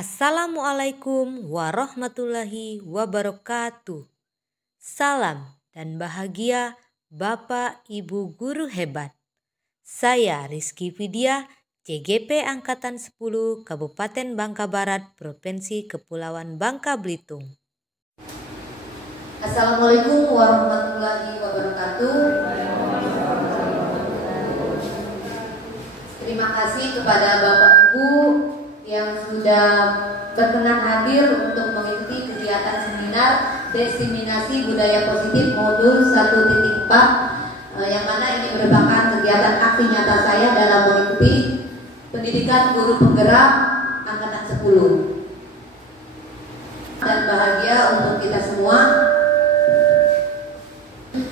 Assalamualaikum warahmatullahi wabarakatuh. Salam dan bahagia Bapak Ibu Guru hebat. Saya Rizky Vidya, CGP Angkatan 10 Kabupaten Bangka Barat, Provinsi Kepulauan Bangka Belitung. Assalamualaikum warahmatullahi wabarakatuh. Terima kasih kepada Bapak Ibu yang sudah berkenan hadir untuk mengikuti kegiatan seminar Diseminasi Budaya Positif Modul 1.4 yang mana ini merupakan kegiatan aksi nyata saya dalam mengikuti pendidikan guru penggerak Angkatan 10. Dan bahagia untuk kita semua.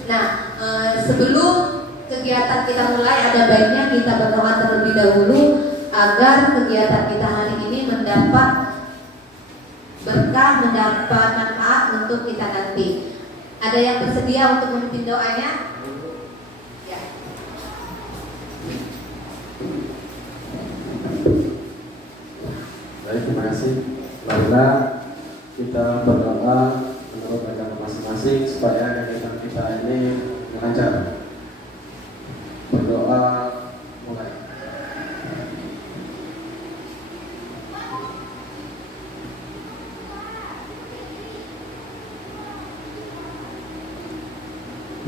Nah, sebelum kegiatan kita mulai, ada baiknya kita berdoa terlebih dahulu agar kegiatan kita hari ini mendapat berkah, mendapat manfaat untuk kita nanti. Ada yang bersedia untuk memimpin doanya? Ya. Baik, terima kasih. Marilah kita berdoa menurut agama masing-masing supaya kegiatan kita ini lancar. Berdoa mulai.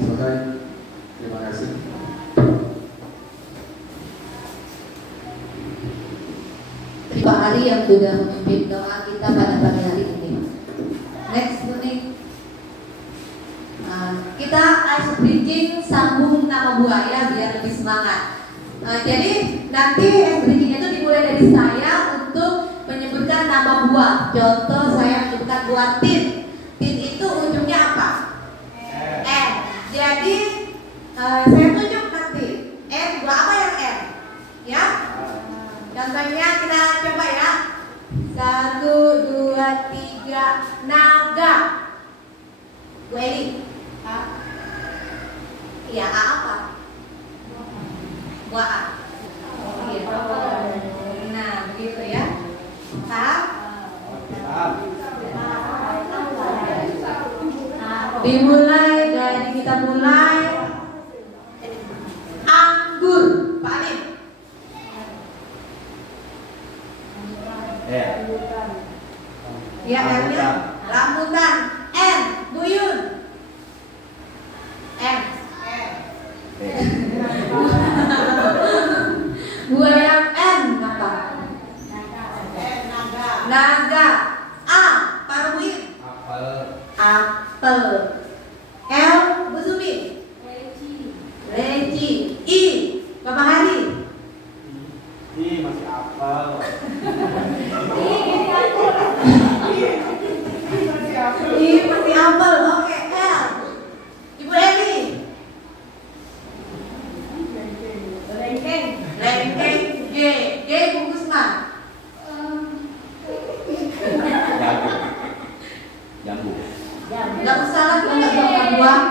Selesai. Terima kasih. Pak Ari yang sudah memimpin doa kita pada pagi hari ini. Next nih, kita ice breaking sambung nama buaya biar lebih semangat. Jadi nanti ice breaking itu dimulai dari saya untuk menyebutkan nama buah. Contoh saya menyebutkan buah tin. Tin itu ujungnya apa? N. Jadi saya tunjuk nanti N, buah apa yang N? Ya. Contohnya kita coba ya. 1, 2, 3, naga. Bu Eli. A. Iya, A apa? Buah A. Iya. Nah, begitu ya. Paham? Dimulai dari kita mulai. Anggur, Pak Alim. Ya, R-nya rambutan. N, Buyun. M. Buah yang N apa? Naga. A, Pak Ruhin. Apel. L, Bu Sumi. Leci. I, Bapak Hari. I masih apel. I masih apel. Oke, L. Ibu Eli. Lengkeng. G. G, Bu Kusma. Jambu. Gak usah lah, kalau nggak bawa buang.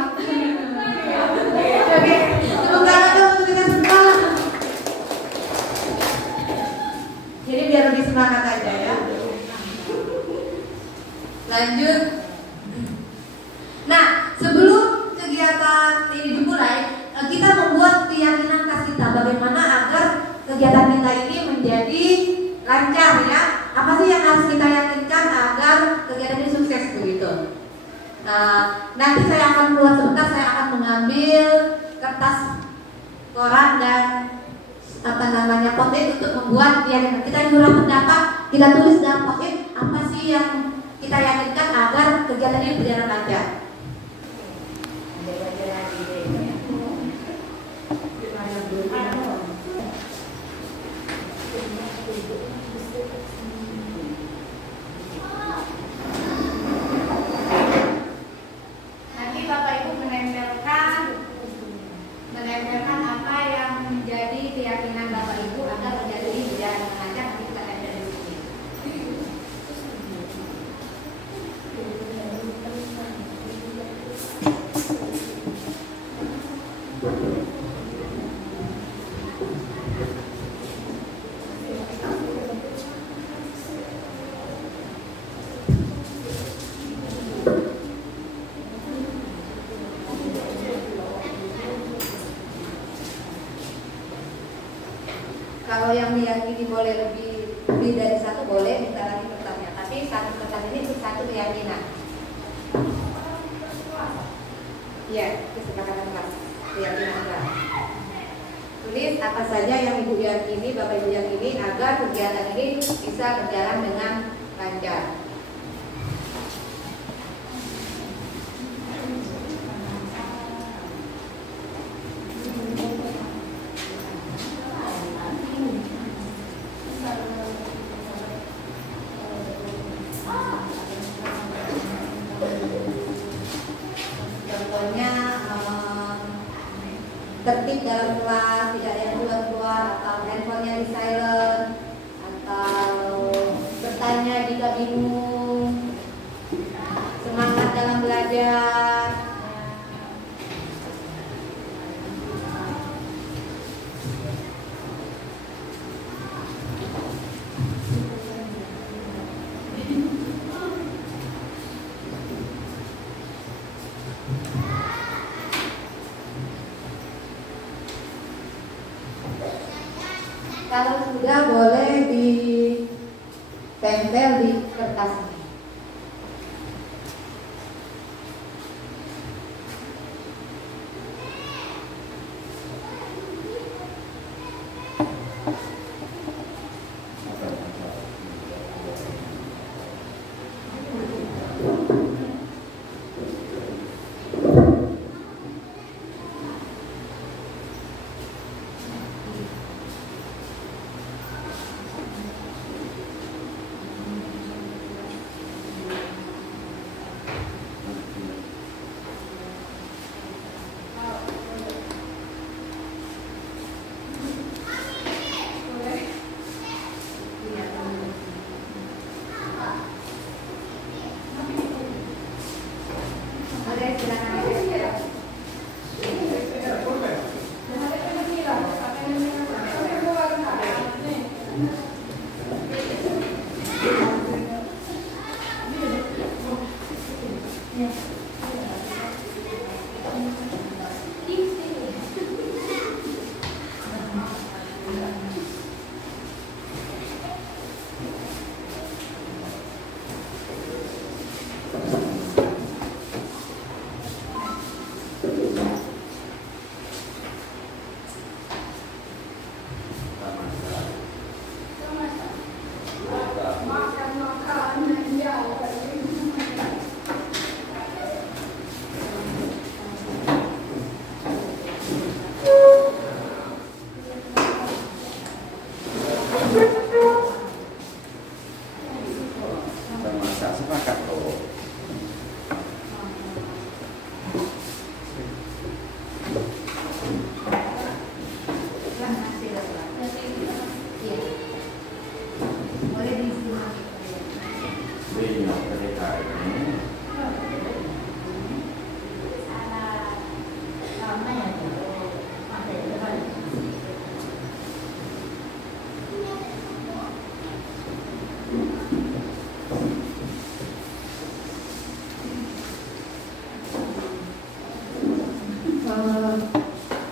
Oke, sebentar aja untuk kita sebentar. Jadi biar lebih semangat aja ya. Lanjut. Nah, sebelum kegiatan ini dimulai, kita membuat keyakinan khas kita bagaimana agar kegiatan kita ini menjadi lancar ya. Apa sih yang harus kita yakinkan agar kegiatan ini sukses begitu? Nanti saya akan keluar sebentar, saya akan mengambil kertas koran dan post-it untuk membuat keyakinan. Kita jurang pendapat, kita tulis dalam post-it apa sih yang kita yakinkan agar kegiatan ini berjalan lancar. Nanti Bapak Ibu menempelkan apa yang menjadi keyakinan Bapak Ibu agar kegiatan ini berjalan lancar. Nanti kita tempel di sini. Kalau yang meyakini boleh lebih dari satu boleh minta lagi kertasnya, tapi satu kertas ini untuk satu keyakinan. Iya, kesepakatan kelas, keyakinan kelas. Tulis apa saja yang ibu yakini, bapak ibu yakini agar kegiatan ini bisa berjalan dengan lancar. Contohnya tertib dalam kelas, tidak ada yang keluar-keluar, atau handphonenya di silent, atau bertanya jika bingung, semangat dalam belajar. Kalau sudah boleh ditempel di kertas ini.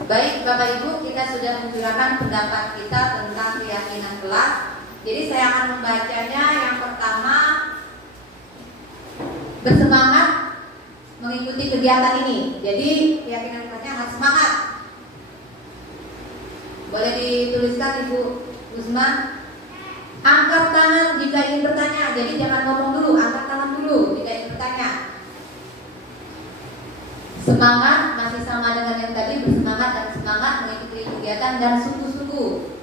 Baik Bapak Ibu, kita sudah membicarakan pendapat kita tentang keyakinan kelas. Jadi saya akan membacanya. Yang pertama, bersemangat mengikuti kegiatan ini. Jadi keyakinan kelasnya harus semangat. Boleh dituliskan Ibu Uzma. Angkat tangan jika ingin bertanya. Jadi jangan ngomong dulu, angkat tangan dulu jika ingin bertanya. Semangat masih sama dengan yang tadi, bersemangat dan semangat mengikuti kegiatan dan sungguh-sungguh.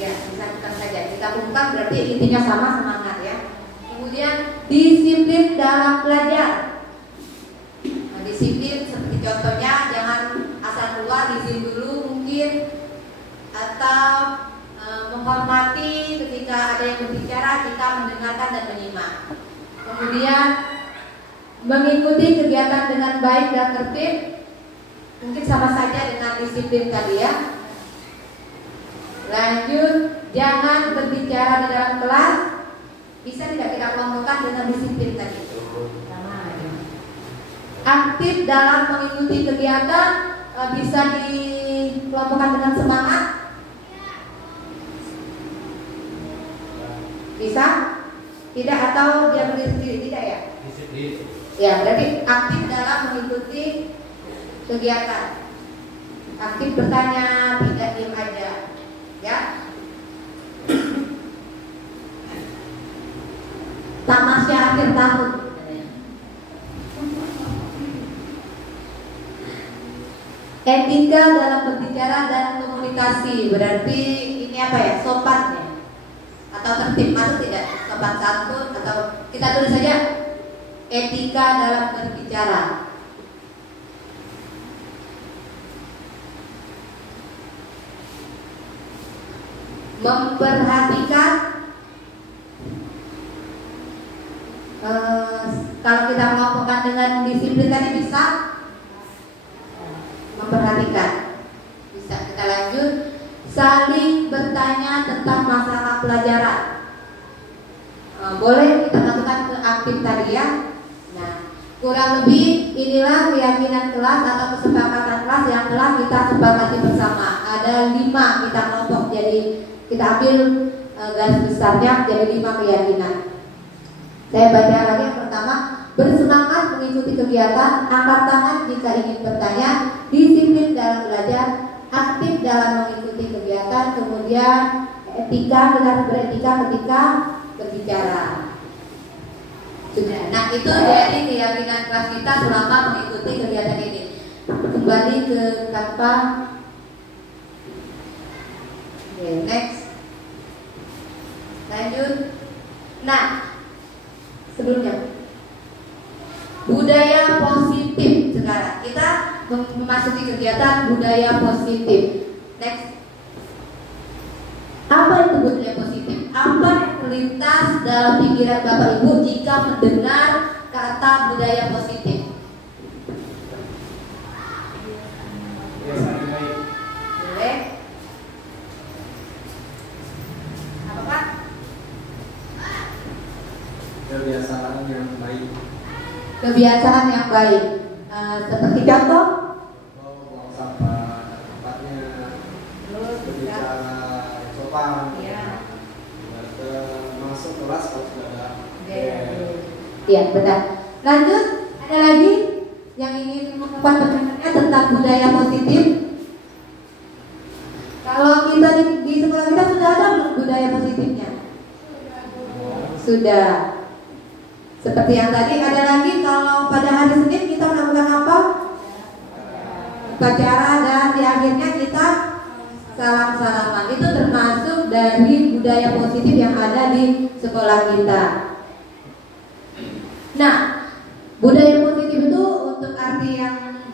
Ya, disatukan saja. Kita ungkap berarti intinya sama, semangat ya. Kemudian disiplin dalam belajar. Nah, disiplin seperti contohnya jangan asal keluar, izin dulu mungkin, atau menghormati ketika ada yang berbicara, kita mendengarkan dan menyimak. Kemudian mengikuti kegiatan dengan baik dan tertib, mungkin sama saja dengan disiplin tadi ya. Lanjut, jangan berbicara di dalam kelas. Bisa tidak kita kelompokkan dengan disiplin tadi? Aktif dalam mengikuti kegiatan, bisa dikelompokkan dengan semangat? Bisa? Tidak atau dia berdiri sendiri? Tidak ya? Ya, berarti aktif dalam mengikuti kegiatan. Aktif bertanya, tidak diam aja. Ya. Tamasya akhir tahun. Etika dalam berbicara dan komunikasi, berarti ini apa ya? Sopan ya? Atau tertib, masuk tidak? Sopan santun atau kita tulis saja etika dalam berbicara. Memperhatikan, kalau kita mengelompokkan dengan disiplin tadi bisa memperhatikan. Bisa kita lanjut. Saling bertanya tentang masalah pelajaran. Boleh kita masukkan ke aktif tadi ya. Nah, kurang lebih inilah keyakinan kelas atau kesepakatan kelas yang telah kita sepakati bersama. Ada 5 kita kelompok, jadi kita ambil garis besarnya jadi 5 keyakinan. Saya baca lagi yang pertama. Bersemangat mengikuti kegiatan, angkat tangan jika ingin bertanya, disiplin dalam belajar, aktif dalam mengikuti kegiatan, kemudian etika, kita harus beretika ketika berbicara. Sudah. Nah, itu dari keyakinan kelas kita selama mengikuti kegiatan ini. Kembali ke tanpa. Oke, next. Lanjut. Nah, sebelumnya budaya positif. Sekarang kita memasuki kegiatan budaya positif. Next. Apa itu budaya positif? Apa yang terlintas dalam pikiran Bapak Ibu jika mendengar kata budaya positif? Boleh? Apa Pak? Kebiasaan yang baik. Kebiasaan yang baik. Seperti contoh? Buang sampah tempatnya. Terus Berbicara sopan. Ya. Masuk kelas kalau sudah ada. Iya, benar. Lanjut, ada lagi yang ingin mengungkapkan tentang budaya positif? Kalau kita di sekolah kita sudah ada belum budaya positifnya? Sudah. Seperti yang tadi, ada lagi kalau pada hari Senin kita melakukan apa? Upacara, dan di akhirnya kita salam-salaman. Itu termasuk dari budaya positif yang ada di sekolah kita. Nah, budaya positif itu untuk arti yang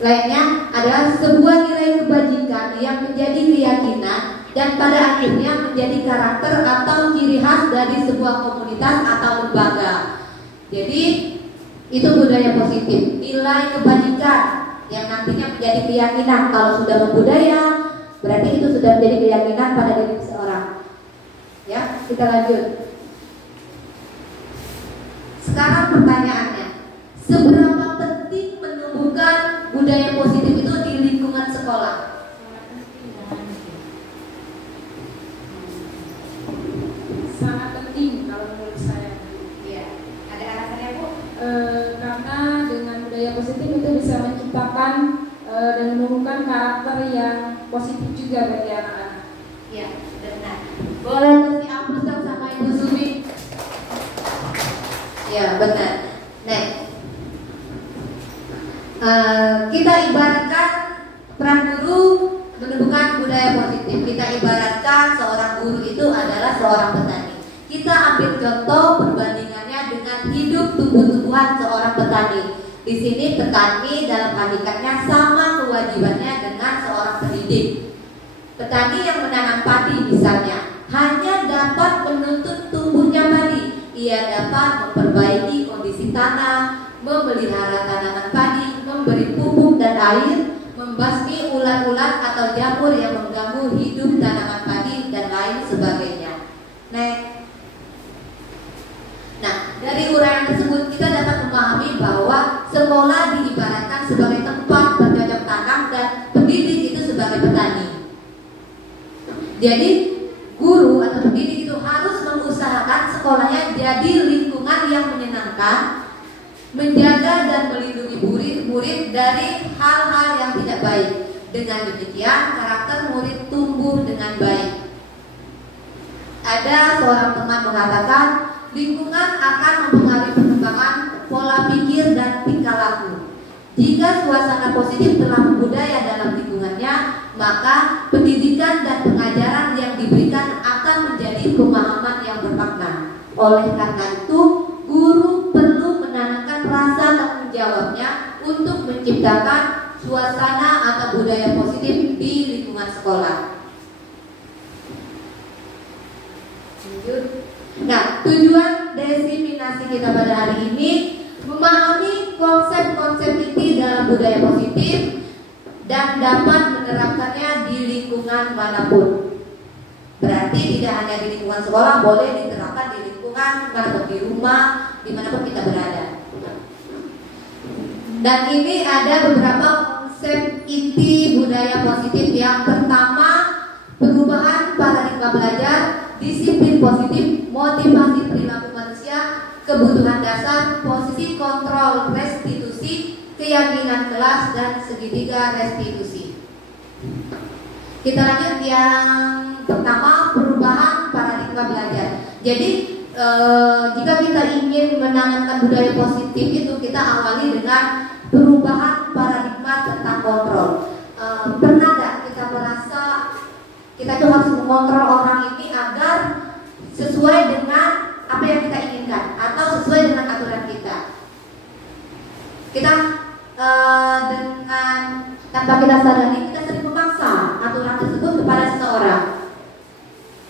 lainnya adalah sebuah nilai kebajikan yang menjadi keyakinan dan pada akhirnya menjadi karakter atau ciri khas dari sebuah komunitas atau lembaga. Jadi itu budaya positif, nilai kebajikan yang nantinya menjadi keyakinan. Kalau sudah membudaya, berarti itu sudah menjadi keyakinan pada diri seorang. Ya, kita lanjut. Sekarang pertanyaannya, seberapa penting menumbuhkan budaya positif itu di lingkungan sekolah? Sangat penting kalau menurut saya. Iya, ada alasannya Bu? Karena dengan budaya positif itu bisa menciptakan dan menumbuhkan karakter yang positif juga bagi anak-anak. Iya, benar. Boleh kasih aplaus dong sama Ibu Sumi? Ya, benar. Next. Kita ibaratkan peran guru menumbuhkan budaya positif. Kita ibaratkan seorang guru itu adalah seorang petani. Kita ambil contoh perbandingannya dengan hidup tumbuh-tumbuhan seorang petani. Di sini petani dalam hakikatnya sama kewajibannya dengan seorang pendidik. Petani yang menanam padi misalnya hanya dapat menuntut tumbuhnya padi. Ia dapat memperbaiki kondisi tanah, memelihara tanaman padi, memberi pupuk dan air, membasmi ulat-ulat atau jamur yang mengganggu hidup tanaman padi dan lain sebagainya. Next. Nah, dari uraian tersebut kita dapat memahami bahwa sekolah diibaratkan sebagai tempat bercocok tanam dan pendidik itu sebagai petani. Jadi guru atau pendidik itu harus mengusahakan sekolahnya jadi lingkungan yang menyenangkan, menjaga dan melindungi murid dari hal-hal yang tidak baik. Dengan demikian karakter murid tumbuh dengan baik. Ada seorang teman mengatakan lingkungan akan mempengaruhi perkembangan pola pikir dan tingkah laku. Jika suasana positif telah membudaya dalam lingkungannya, maka pendidikan dan pengajaran yang diberikan akan menjadi pemahaman yang bermakna. Oleh karena itu, guru perlu menanamkan rasa tanggung jawabnya untuk menciptakan suasana atau budaya positif di lingkungan sekolah. Nah, tujuan diseminasi kita pada hari ini memahami konsep-konsep inti dalam budaya positif dan dapat menerapkannya di lingkungan manapun. Berarti tidak hanya di lingkungan sekolah, boleh diterapkan di lingkungan manapun, di rumah, dimanapun kita berada. Dan ini ada beberapa konsep inti budaya positif. Yang pertama, perubahan paradigma belajar, disiplin positif, motivasi perilaku manusia, kebutuhan dasar, posisi kontrol restitusi, keyakinan kelas, dan segitiga restitusi. Kita lanjut yang pertama, perubahan paradigma belajar. Jadi jika kita ingin menanamkan budaya positif itu, kita awali dengan perubahan paradigma tentang kontrol. Pernah nggak kita merasa kita tuh harus mengontrol orang ini agar sesuai dengan apa yang kita inginkan atau sesuai dengan aturan kita? Kita dengan tanpa kita sadari kita sering memaksa aturan tersebut kepada seseorang.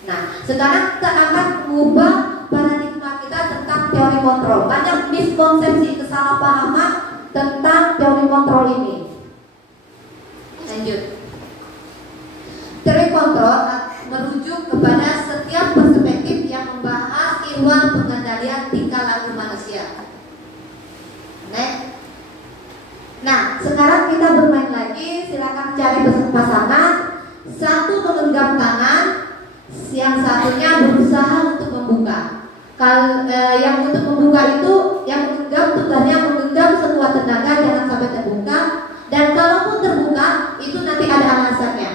Nah, sekarang kita akan mengubah paradigma kita tentang teori kontrol. Banyak miskonsepsi, kesalahpahaman tentang teori kontrol ini. Lanjut. Teori kontrol merujuk kepada setiap perspektif yang membahas ihwal pengendalian tingkah laku manusia. Nah, sekarang kita bermain lagi. Silakan cari pasangan. Satu menggenggam tangan, yang satunya berusaha untuk membuka. Yang untuk membuka itu, yang menggenggam tugasnya menggenggam sekuat tenaga, jangan sampai terbuka. Dan kalaupun terbuka, itu nanti ada alasannya.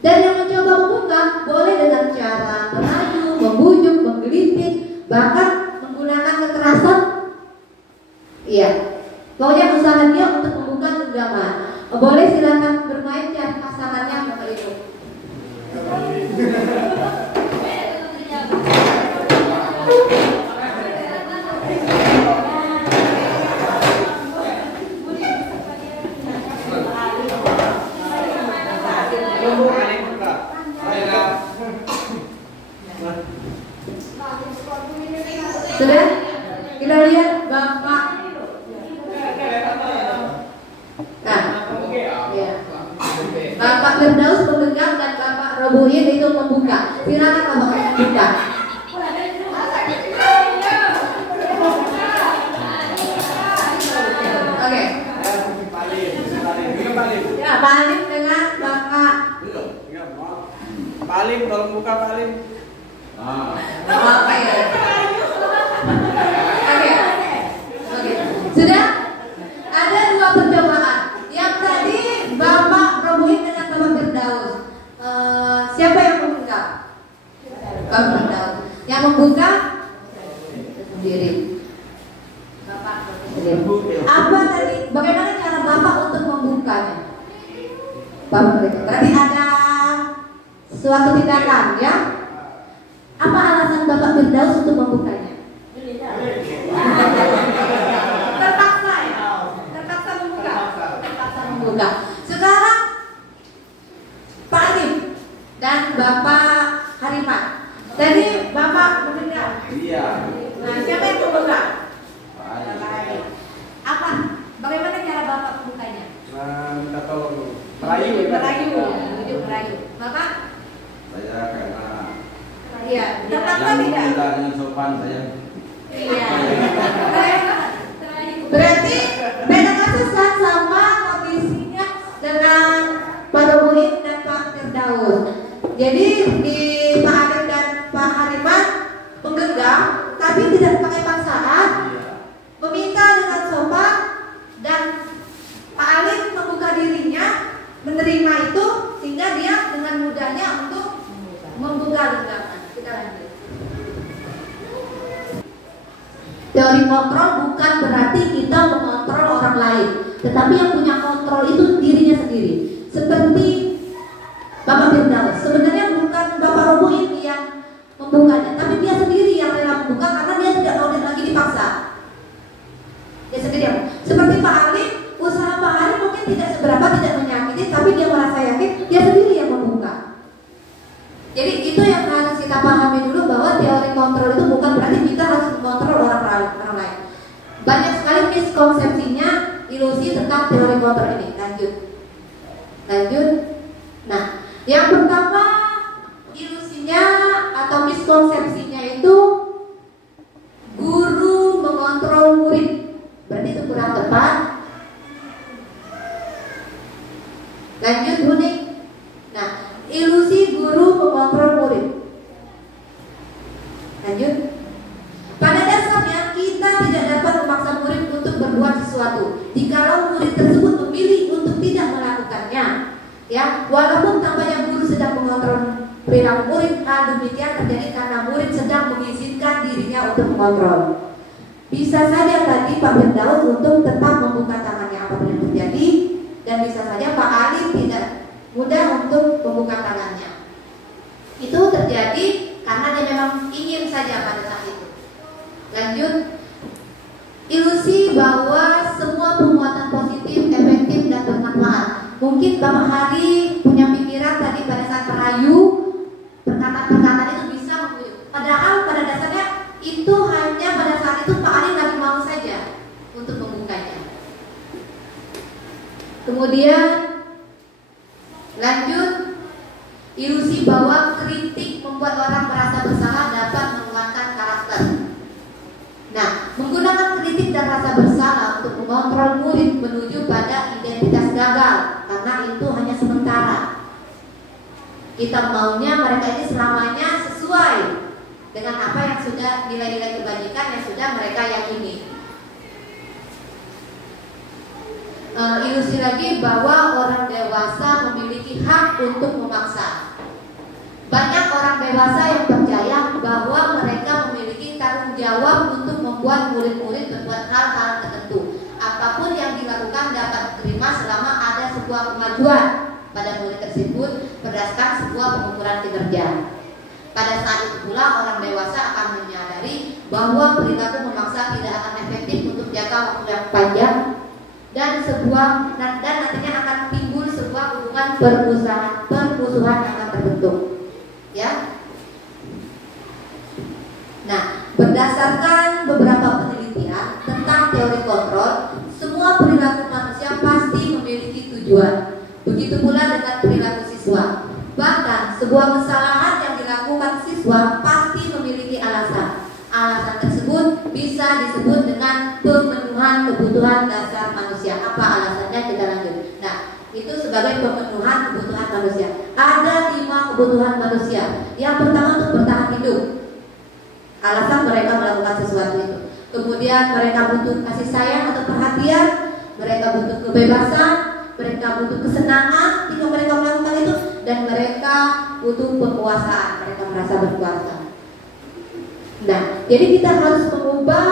Dan yang mencoba membuka boleh dengan cara merayu, membujuk, menggelitik, bahkan menggunakan kekerasan. Iya, pokoknya usaha dia untuk membuka genggaman. Boleh silakan bermain, cari pasangannya Bapak Ibu. Sudah? Kita lihat Bapak. Nah, ya. Bapak Firdaus menggenggam dan Bapak Robuhin itu membuka. Silakan Bapak membuka. Oke. Ya, Palim dengan Bapak. Palim, tolong buka Palim. Oke. Oke. Sudah? Ada dua percobaan. Yang tadi Bapak Robuhin dengan Bapak Firdaus. Siapa yang membuka? Bapak Firdaus. Yang membuka sendiri. Bapak sendiri. Apa tadi? Bagaimana cara Bapak untuk membukanya? Bapak berarti ada suatu tindakan, ya? Apa alasan Bapak Firdaus untuk membukanya? Terpaksa ya? Terpaksa membuka? Terpaksa membuka. Sekarang Pak Arif dan Bapak Hariman. Tadi Bapak mendengar? Iya. Nah, siapa yang membuka? Bapak Arif. Apa? Bagaimana cara Bapak membukanya? Minta tolong merayu. Merayu. Bapak? Saya karena Iya. Terpaksa yang tidak? meminta dengan sopan saya. Iya. Berarti beda kasus kan sama kondisinya dengan Pak Robuhin dan Jadi di Pak Arif dan Pak Hariman menggenggam, tapi tidak pakai paksaan, meminta dengan sopan, dan Pak Alif membuka dirinya menerima itu, sehingga dia dengan mudahnya untuk membuka genggaman. Kita lanjut. Teori kontrol bukan berarti kita mengontrol orang lain, tetapi yang punya kontrol itu dirinya sendiri. Seperti Bapak Firdaus, sebenarnya bukan Bapak Robo ini yang membukanya, tapi dia sendiri yang rela membuka karena dia tidak mau lagi dipaksa. Dia sendiri yang, seperti Pak Alif, usaha Pak Alif mungkin tidak seberapa, tidak menyakiti, tapi dia merasa yakin, dia sendiri yang membuka. Jadi itu yang harus kita pahami dulu, bahwa teori kontrol itu bukan berarti kita harus mengontrol orang lain. Banyak sekali miskonsepsinya, ilusi tentang teori kontrol ini. Lanjut. Nah, yang pertama ilusinya atau miskonsepsinya itu guru mengontrol murid. Berarti itu kurang tepat. Lanjut, Bu Nik. Nah, ilusi guru mengontrol murid. Lanjut. Pada dasarnya kita tidak dapat memaksa murid untuk berbuat sesuatu jikalau murid tersebut memilih untuk tidak melakukannya. Ya, walaupun tampaknya guru sedang mengontrol perilaku murid, hal demikian terjadi karena murid sedang mengizinkan dirinya untuk mengontrol. Bisa saja tadi Pak Firdaus untuk tetap membuka tangannya apapun yang terjadi, dan bisa saja Pak Alif tidak mudah untuk membuka tangannya. Itu terjadi karena dia memang ingin saja pada saat itu. Lanjut. Ilusi bahwa semua perbuatan positif, efektif, dan bermanfaat. Mungkin Bapak Hari punya pikiran tadi pada saat merayu, perkataan-perkataan itu bisa membujuk. Padahal pada dasarnya itu hanya pada saat itu Pak Ali lagi mau saja untuk membukanya. Kemudian lanjut, ilusi bahwa kritik membuat orang merasa bersalah dapat menguatkan karakter. Nah, menggunakan kritik dan rasa bersalah untuk mengontrol murid menuju pada identitas gagal, karena itu hanya sementara. Kita maunya mereka ini selamanya sesuai dengan apa yang sudah nilai-nilai kebajikan yang sudah mereka yakini. Ilusi lagi bahwa orang dewasa memiliki hak untuk memaksa. Banyak orang dewasa yang percaya bahwa mereka memiliki tanggung jawab untuk membuat murid-murid berbuat hal-hal tertentu. Apapun yang dilakukan dapat diterima selama ada sebuah kemajuan pada murid tersebut berdasarkan sebuah pengukuran kinerja. Pada saat itu pula orang dewasa akan menyadari bahwa perilaku memaksa tidak akan efektif untuk jangka waktu yang panjang, dan nantinya akan timbul sebuah hubungan permusuhan yang akan terbentuk. Ya. Nah, berdasarkan beberapa penelitian tentang teori kontrol, semua perilaku manusia pasti memiliki tujuan. Begitu pula dengan perilaku siswa. Bahkan sebuah kesalahan yang dilakukan siswa pasti memiliki alasan. Alasan tersebut bisa disebut dengan pemenuhan kebutuhan dasar manusia. Apa alasannya? Kita lanjut. Nah, itu sebagai pemenuhan kebutuhan manusia. Ada 5 kebutuhan manusia. Yang pertama untuk bertahan hidup. Alasan mereka melakukan sesuatu itu. Kemudian mereka butuh kasih sayang atau perhatian. Mereka butuh kebebasan. Mereka butuh kesenangan ketika mereka melakukan itu. Dan mereka butuh penguasaan. Mereka merasa berkuasa. Nah, jadi kita harus mengubah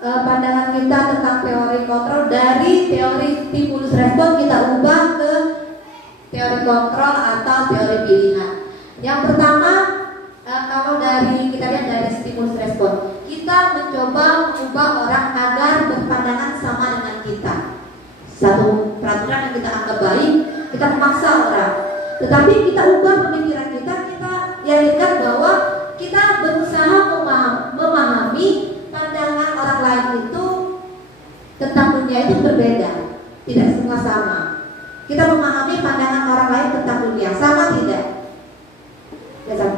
pandangan kita tentang teori kontrol dari teori stimulus respon, kita ubah ke teori kontrol atau teori pilihan. Yang pertama, kalau kita lihat dari stimulus respon, kita mencoba mengubah orang agar berpandangan sama dengan kita. Satu peraturan yang kita anggap baik, kita memaksa orang. Tetapi kita ubah pemikiran kita yakinkan bahwa kita berusaha memahami pandangan orang lain itu tentang dunia itu berbeda, tidak semua sama. Kita memahami pandangan orang lain tentang dunia, sama tidak?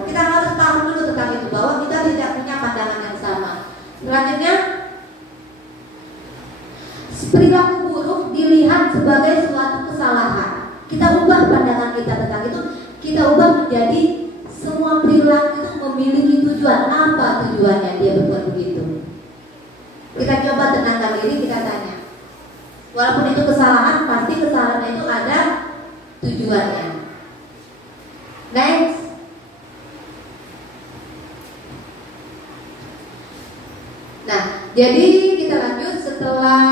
Kita harus tahu dulu tentang itu, bahwa kita tidak punya pandangan yang sama. Selanjutnya, perilaku buruk dilihat sebagai suatu kesalahan. Kita ubah pandangan kita tentang itu. kita ubah menjadi semua perilaku itu memiliki tujuan. Apa tujuannya dia berbuat begitu? Kita coba tenangkan diri, kita tanya. Walaupun itu kesalahan, pasti kesalahan itu ada tujuannya. Next. Nah, jadi kita lanjut setelah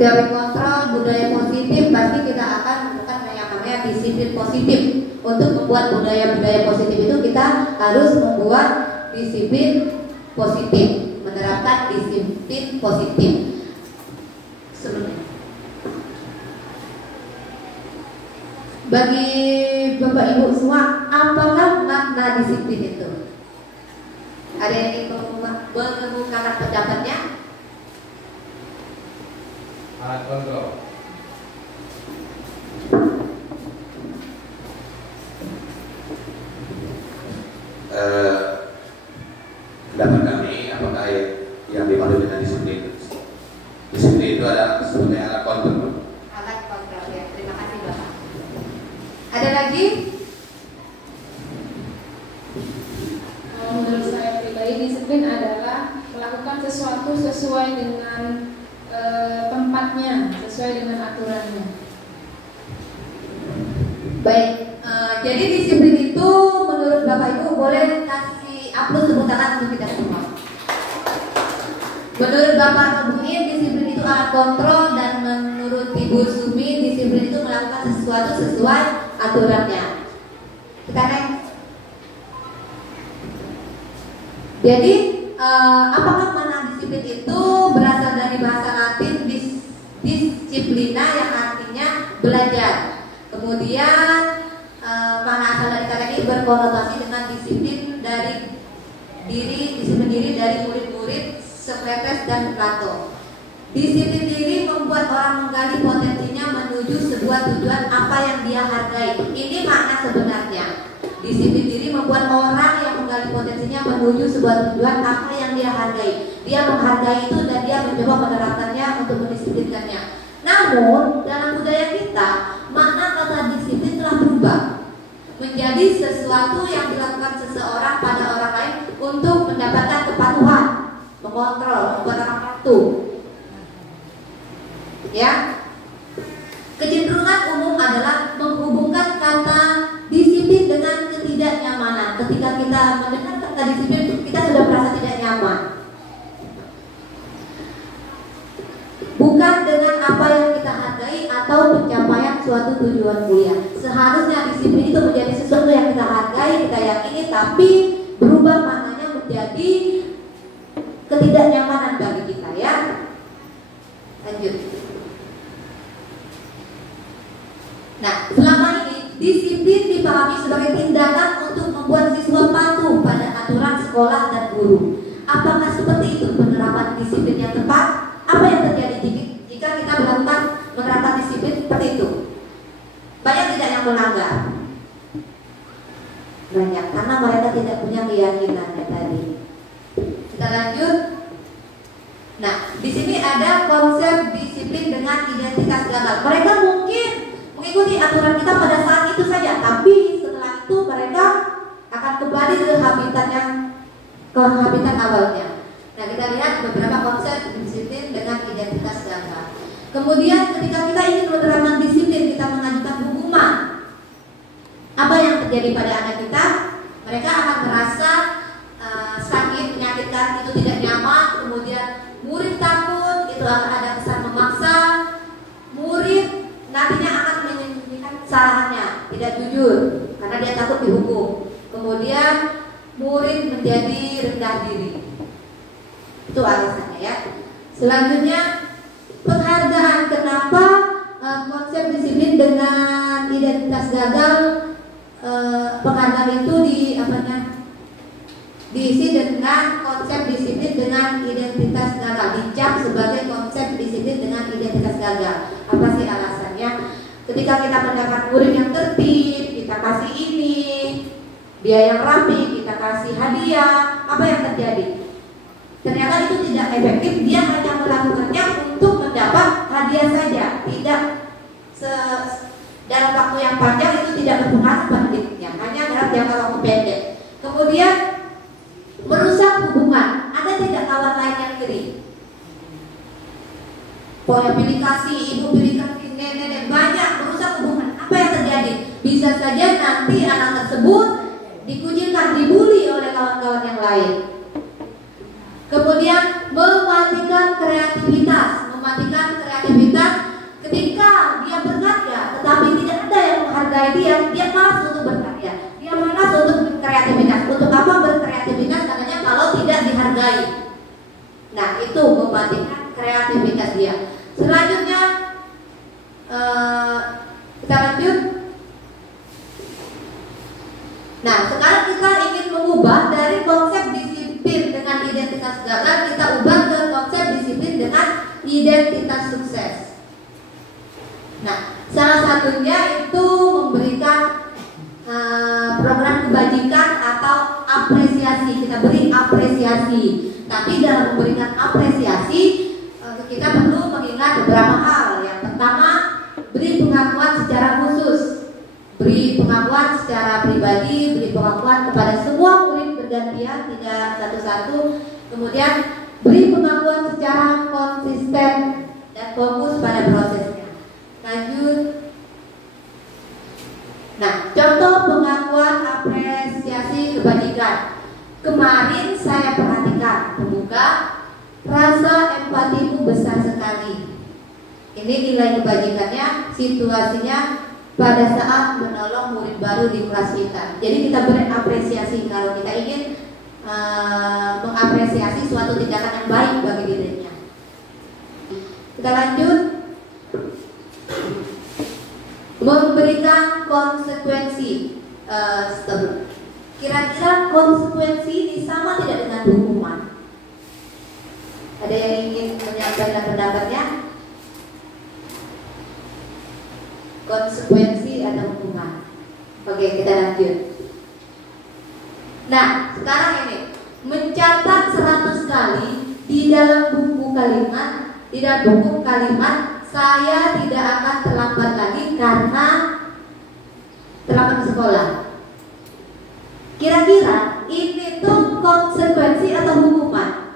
teori kontrol budaya positif. Pasti kita akan menemukan yang namanya disiplin positif. Untuk membuat budaya-budaya positif itu kita harus membuat disiplin positif, menerapkan disiplin positif. Sebelumnya, bagi Bapak Ibu semua, apakah makna disiplin itu? Ada yang ingin mengemukakan pendapatnya? Alat kontrol. Pendapat kami, apakah yang dimaksud dengan disiplin? Disiplin itu adalah sebagai alat kontrol. Alat kontrol, ya. Terima kasih Bapak. Ada lagi? Menurut saya pribadi, disiplin adalah melakukan sesuatu sesuai dengan tempatnya, sesuai dengan aturannya. Baik, jadi disiplin itu menurut Bapak Ibu boleh kasih upload tepuk tangan untuk kita semua. Menurut Bapak Ngebuin, disiplin itu alat kontrol, dan menurut Ibu Sumi, disiplin itu melakukan sesuatu sesuai aturannya. Kita next. Jadi apakah makna disiplin itu berasal dari bahasa Latin disciplina yang artinya belajar. Kemudian makna asal dari kata ini berkonotasi dengan disiplin diri dari murid-murid Socrates dan Plato. Disiplin diri membuat orang menggali potensinya menuju sebuah tujuan apa yang dia hargai. Ini makna sebenarnya. Disiplin diri membuat orang yang menggali potensinya menuju sebuah tujuan apa yang dia hargai. Dia menghargai itu dan dia mencoba menerapkannya untuk mendisiplinkannya. Namun dalam budaya kita, makna kata disiplin telah berubah menjadi sesuatu yang dilakukan seseorang pada orang lain untuk mendapatkan kepatuhan, mengontrol, membuat orang patuh. Ya, kecenderungan umum adalah menghubungkan kata disiplin dengan ketidaknyamanan. Ketika kita mendengar kata disiplin, kita sudah merasa tidak nyaman. Bukan dengan apa yang kita hargai atau pencapaian suatu tujuan mulia. Seharusnya disiplin itu menjadi sesuatu yang kita hargai, kita yakini, tapi berubah maknanya menjadi ketidaknyamanan bagi kita, ya. Lanjut. Nah, selama ini disiplin dipahami sebagai tindakan untuk membuat siswa patuh pada aturan sekolah dan guru. Apakah seperti itu penerapan disiplin yang tepat? Apa yang terjadi jika kita menerapkan disiplin seperti itu? Banyak tidak yang melanggar? Banyak, karena mereka tidak punya keyakinannya tadi. Kita lanjut. Nah, di sini ada konsep disiplin dengan identitas gagal. Mereka mungkin mengikuti aturan kita pada saat itu saja, tapi setelah itu mereka akan kembali ke habitat awalnya. Nah, kita lihat beberapa konsep disiplin dengan identitas gagal. Kemudian ketika kita ingin menerapkan disiplin, kita mengajukan hukuman. Apa yang terjadi pada anak kita? Mereka akan merasa sakit, menyakitkan, itu tidak nyaman. Kemudian murid takut, itu akan ada kesan memaksa. Murid nantinya akan menyembunyikan kesalahannya, tidak jujur karena dia takut dihukum. Kemudian murid menjadi rendah diri. Itu alasannya, ya. Selanjutnya penghargaan. Kenapa konsep disiplin dengan identitas gagal, penghargaan itu diisi dengan konsep disiplin dengan identitas gagal, dicap sebagai konsep disiplin dengan identitas gagal. Apa sih alasannya? Ketika kita mendapat murid yang tertib, kita kasih ini, dia yang rapi, kita kasih hadiah, apa yang terjadi? Ternyata itu tidak efektif. Dia hanya melakukannya untuk mendapat hadiah saja, tidak dalam waktu yang panjang itu tidak berpengaruh pada dirinya, hanya dalam jangka waktu pendek. Kemudian merusak hubungan. Ada tidak kawan lain yang iri? Pola pilih kasih, ibu pilih kasih, nenek banyak merusak hubungan. Apa yang terjadi? Bisa saja nanti anak tersebut dikucilkan, dibully oleh kawan-kawan yang lain. Kemudian mematikan kreativitas ketika dia berkarya, tetapi tidak ada yang menghargai dia malas untuk berkarya, dia malas untuk berkreativitas. Untuk apa berkreativitas? Katanya kalau tidak dihargai. Nah, itu mematikan kreativitas dia. Selanjutnya kita lanjut. Nah, sekarang kita ingin mengubah dari konsep disiplin dengan identitas gagal, kita ubah ke konsep disiplin dengan identitas sukses. Nah, salah satunya itu memberikan program kebajikan atau apresiasi. Kita beri apresiasi. Tapi dalam memberikan apresiasi, kita perlu mengingat beberapa hal. Yang pertama, beri pengakuan secara khusus, beri pengakuan secara pribadi, beri pengakuan kepada semua murid bergantian, tidak satu-satu. Kemudian beri pengakuan secara konsisten dan fokus pada prosesnya. Lanjut. Nah, contoh pengakuan apresiasi kebajikan. Kemarin saya perhatikan, pembuka, rasa empatimu besar sekali. Ini nilai kebajikannya, situasinya pada saat menolong murid baru di kelas kita. Jadi kita beri apresiasi kalau kita ingin mengapresiasi suatu tindakan yang baik bagi dirinya. Kita lanjut. Memberikan konsekuensi. Kira-kira konsekuensi ini sama tidak dengan hukuman? Ada yang ingin menyampaikan pendapatnya? Konsekuensi atau hukuman? Oke, kita lanjut. Nah, sekarang ini mencatat 100 kali di dalam buku kalimat, saya tidak akan terlambat lagi karena terlambat ke sekolah. Kira-kira ini tuh konsekuensi atau hukuman?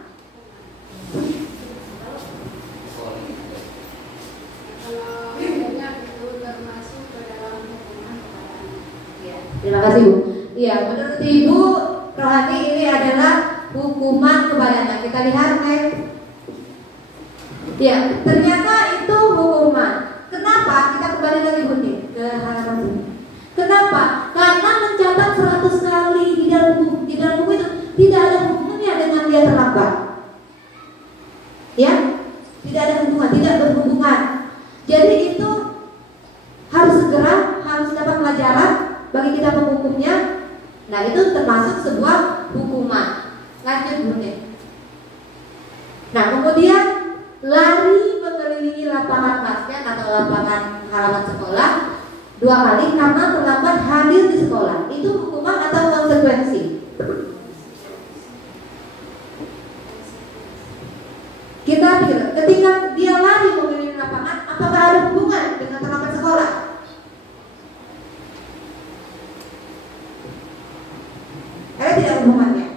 Terima kasih, Bu. Iya, menurut Ibu Rohani ini adalah hukuman kepadanya. Kita lihat, ya, ternyata itu hukuman. Kenapa? Kita kembali lagi ke halaman ini. Kenapa? Karena mencatat 100 kali di dalam buku itu tidak ada hubungannya dengan dia terlambat. Ya, tidak ada hubungan, tidak berhubungan. Jadi itu harus segera, harus dapat pelajaran bagi kita penghukumnya. Nah, itu termasuk sebuah hukuman. Lanjut, Bu. Nah, kemudian lari mengelilingi lapangan basket atau lapangan halaman sekolah 2 kali karena terlambat hadir di sekolah. Itu hukuman atau konsekuensi? Kita pikir, ketika dia lari mengelilingi lapangan, apakah ada hubungan dengan terlambat sekolah? Ada tidak hubungannya?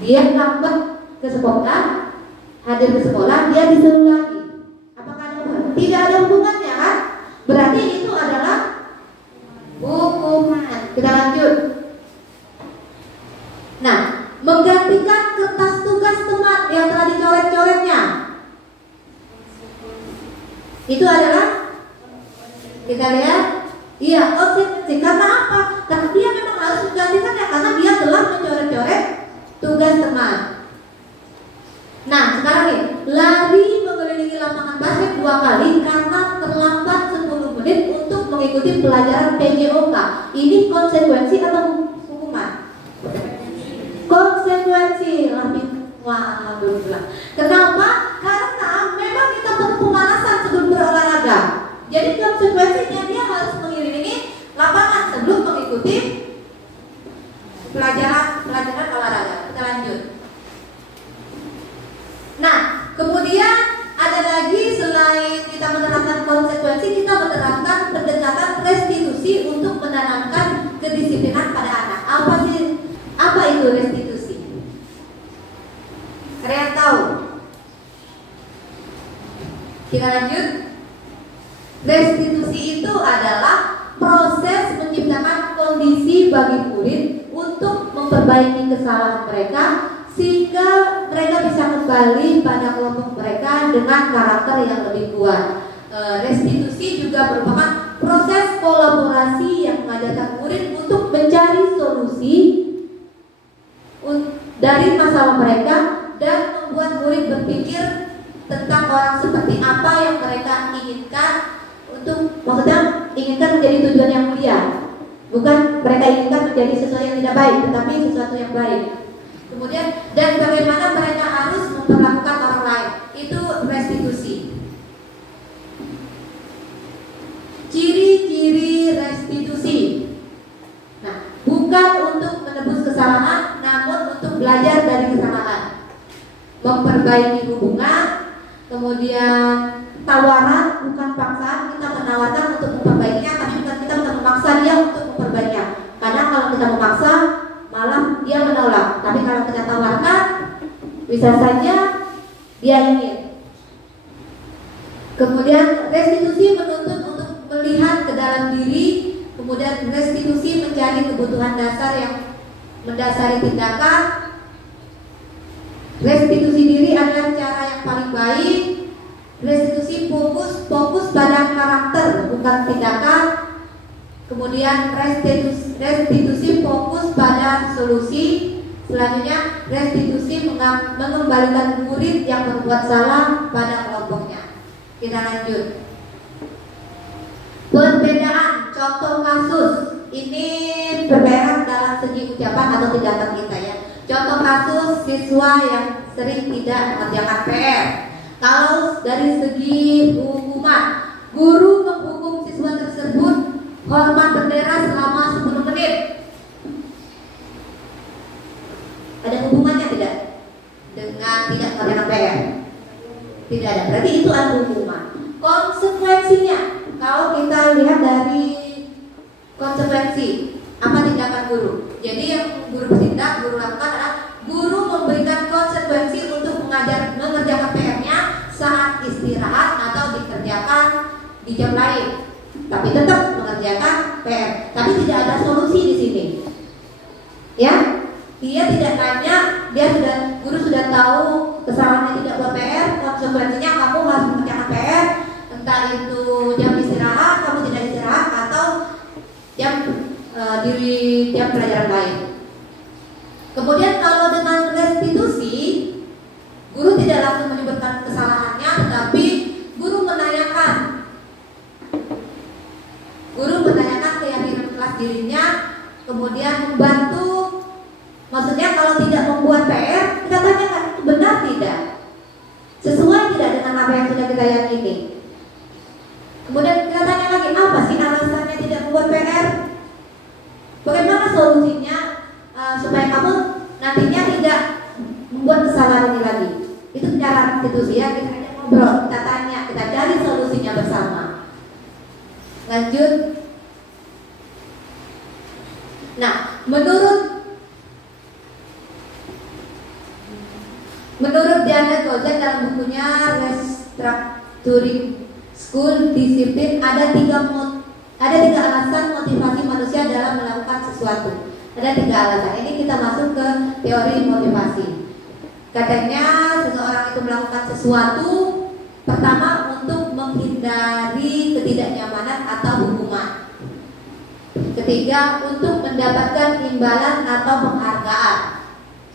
Dia lambat ke sekolah, hadir ke sekolah, dia disuruh lagi. Apakah ada hubungan? Tidak ada hubungannya, kan? Berarti itu adalah hukuman. Kita lanjut. Nah, menggantikan kertas tugas teman yang telah dicoret-coretnya, itu adalah, kita lihat, iya, konsekuensi. Karena apa? Karena dia memang harus menggantikannya karena dia telah mencoret-coret tugas teman. Nah, sekarang nih, lari mengelilingi lapangan basket 2 kali karena terlambat 10 menit untuk mengikuti pelajaran PJOK. Ini konsekuensi atau hukuman? Konsekuensi. Alhamdulillah. Kenapa? Karena memang kita perlu pemanasan sebelum berolahraga. Jadi konsekuensinya dia harus mengelilingi lapangan sebelum mengikuti pelajaran olahraga. Kita lanjut. Nah, kemudian ada lagi, selain kita menerapkan konsekuensi, kita menerapkan Kita lanjut. Restitusi itu adalah proses menciptakan kondisi bagi murid untuk memperbaiki kesalahan mereka sehingga mereka bisa kembali pada kelompok mereka dengan karakter yang lebih kuat. Restitusi juga merupakan proses kolaborasi yang mengajarkan murid untuk mencari solusi dari masalah mereka dan membuat murid berpikir tentang orang seperti apa yang mereka inginkan, untuk maksudnya inginkan menjadi tujuan yang mulia, bukan mereka inginkan menjadi sesuatu yang tidak baik, tetapi sesuatu yang baik. Kemudian dan bagaimana mereka harus memperlakukan orang lain, itu restitusi. Ciri-ciri restitusi. Nah, bukan untuk menebus kesalahan, namun untuk belajar dari kesalahan, memperbaiki hubungan, kemudian tawaran bukan paksaan. Kita menawarkan untuk memperbaikinya, tapi bukan kita memaksa dia untuk memperbaikinya. Karena kalau kita memaksa, malah dia menolak. Tapi kalau kita tawarkan, bisa saja dia ingin. Kemudian restitusi menuntut untuk melihat ke dalam diri. Kemudian restitusi mencari kebutuhan dasar yang mendasari tindakan. Restitusi diri adalah cara yang paling baik. Restitusi fokus pada karakter, bukan tindakan. Kemudian restitusi fokus pada solusi. Selanjutnya restitusi mengembalikan murid yang berbuat salah pada kelompoknya. Kita lanjut. Perbedaan contoh kasus. Ini berbeda dalam segi ucapan atau tindakan kita ya. Contoh kasus siswa yang sering tidak mengerjakan PR. Kalau dari segi hukuman, guru menghukum siswa tersebut hormat bendera selama 10 menit. Ada hubungannya tidak dengan tidak mengerjakan PR? Tidak ada. Berarti itu adalah hukuman. Konsekuensinya, kalau kita lihat dari konsekuensi, apa tindakan guru? Jadi yang guru bertindak, guru lakukan adalah guru memberikan konsekuensi untuk mengerjakan PR-nya saat istirahat atau dikerjakan di jam lain. Tapi tetap mengerjakan PR. Tapi tidak ada solusi di sini. Ya, dia tidak nanya, guru sudah tahu kesalahannya tidak buat PR, konsekuensinya kamu harus mengerjakan PR. Entah itu jam istirahat, kamu tidak istirahat, atau jam jam pelajaran lain. Kemudian kalau dengan restitusi, guru tidak langsung menyebutkan kesalahannya, tetapi guru menanyakan keyakinan kelas dirinya, kemudian membantu. Maksudnya kalau tidak membuat PR, kita tanyakan itu benar tidak, sesuai tidak dengan apa yang sudah kita yakini. Kemudian kita tanya lagi, apa sih alasannya tidak membuat PR? Bagaimana solusinya supaya kamu nantinya tidak membuat kesalahan ini lagi? Itu cara restitusi ya, kita ngobrol, kita tanya, kita cari solusinya bersama. Lanjut. Nah, menurut Janet Kozak dalam bukunya Restructuring School Discipline, ada tiga alasan motivasi manusia dalam melakukan sesuatu. Ada 3 alasan. Ini kita masuk ke teori motivasi. Katanya seseorang itu melakukan sesuatu pertama untuk menghindari ketidaknyamanan atau hukuman. Ketiga, untuk mendapatkan imbalan atau penghargaan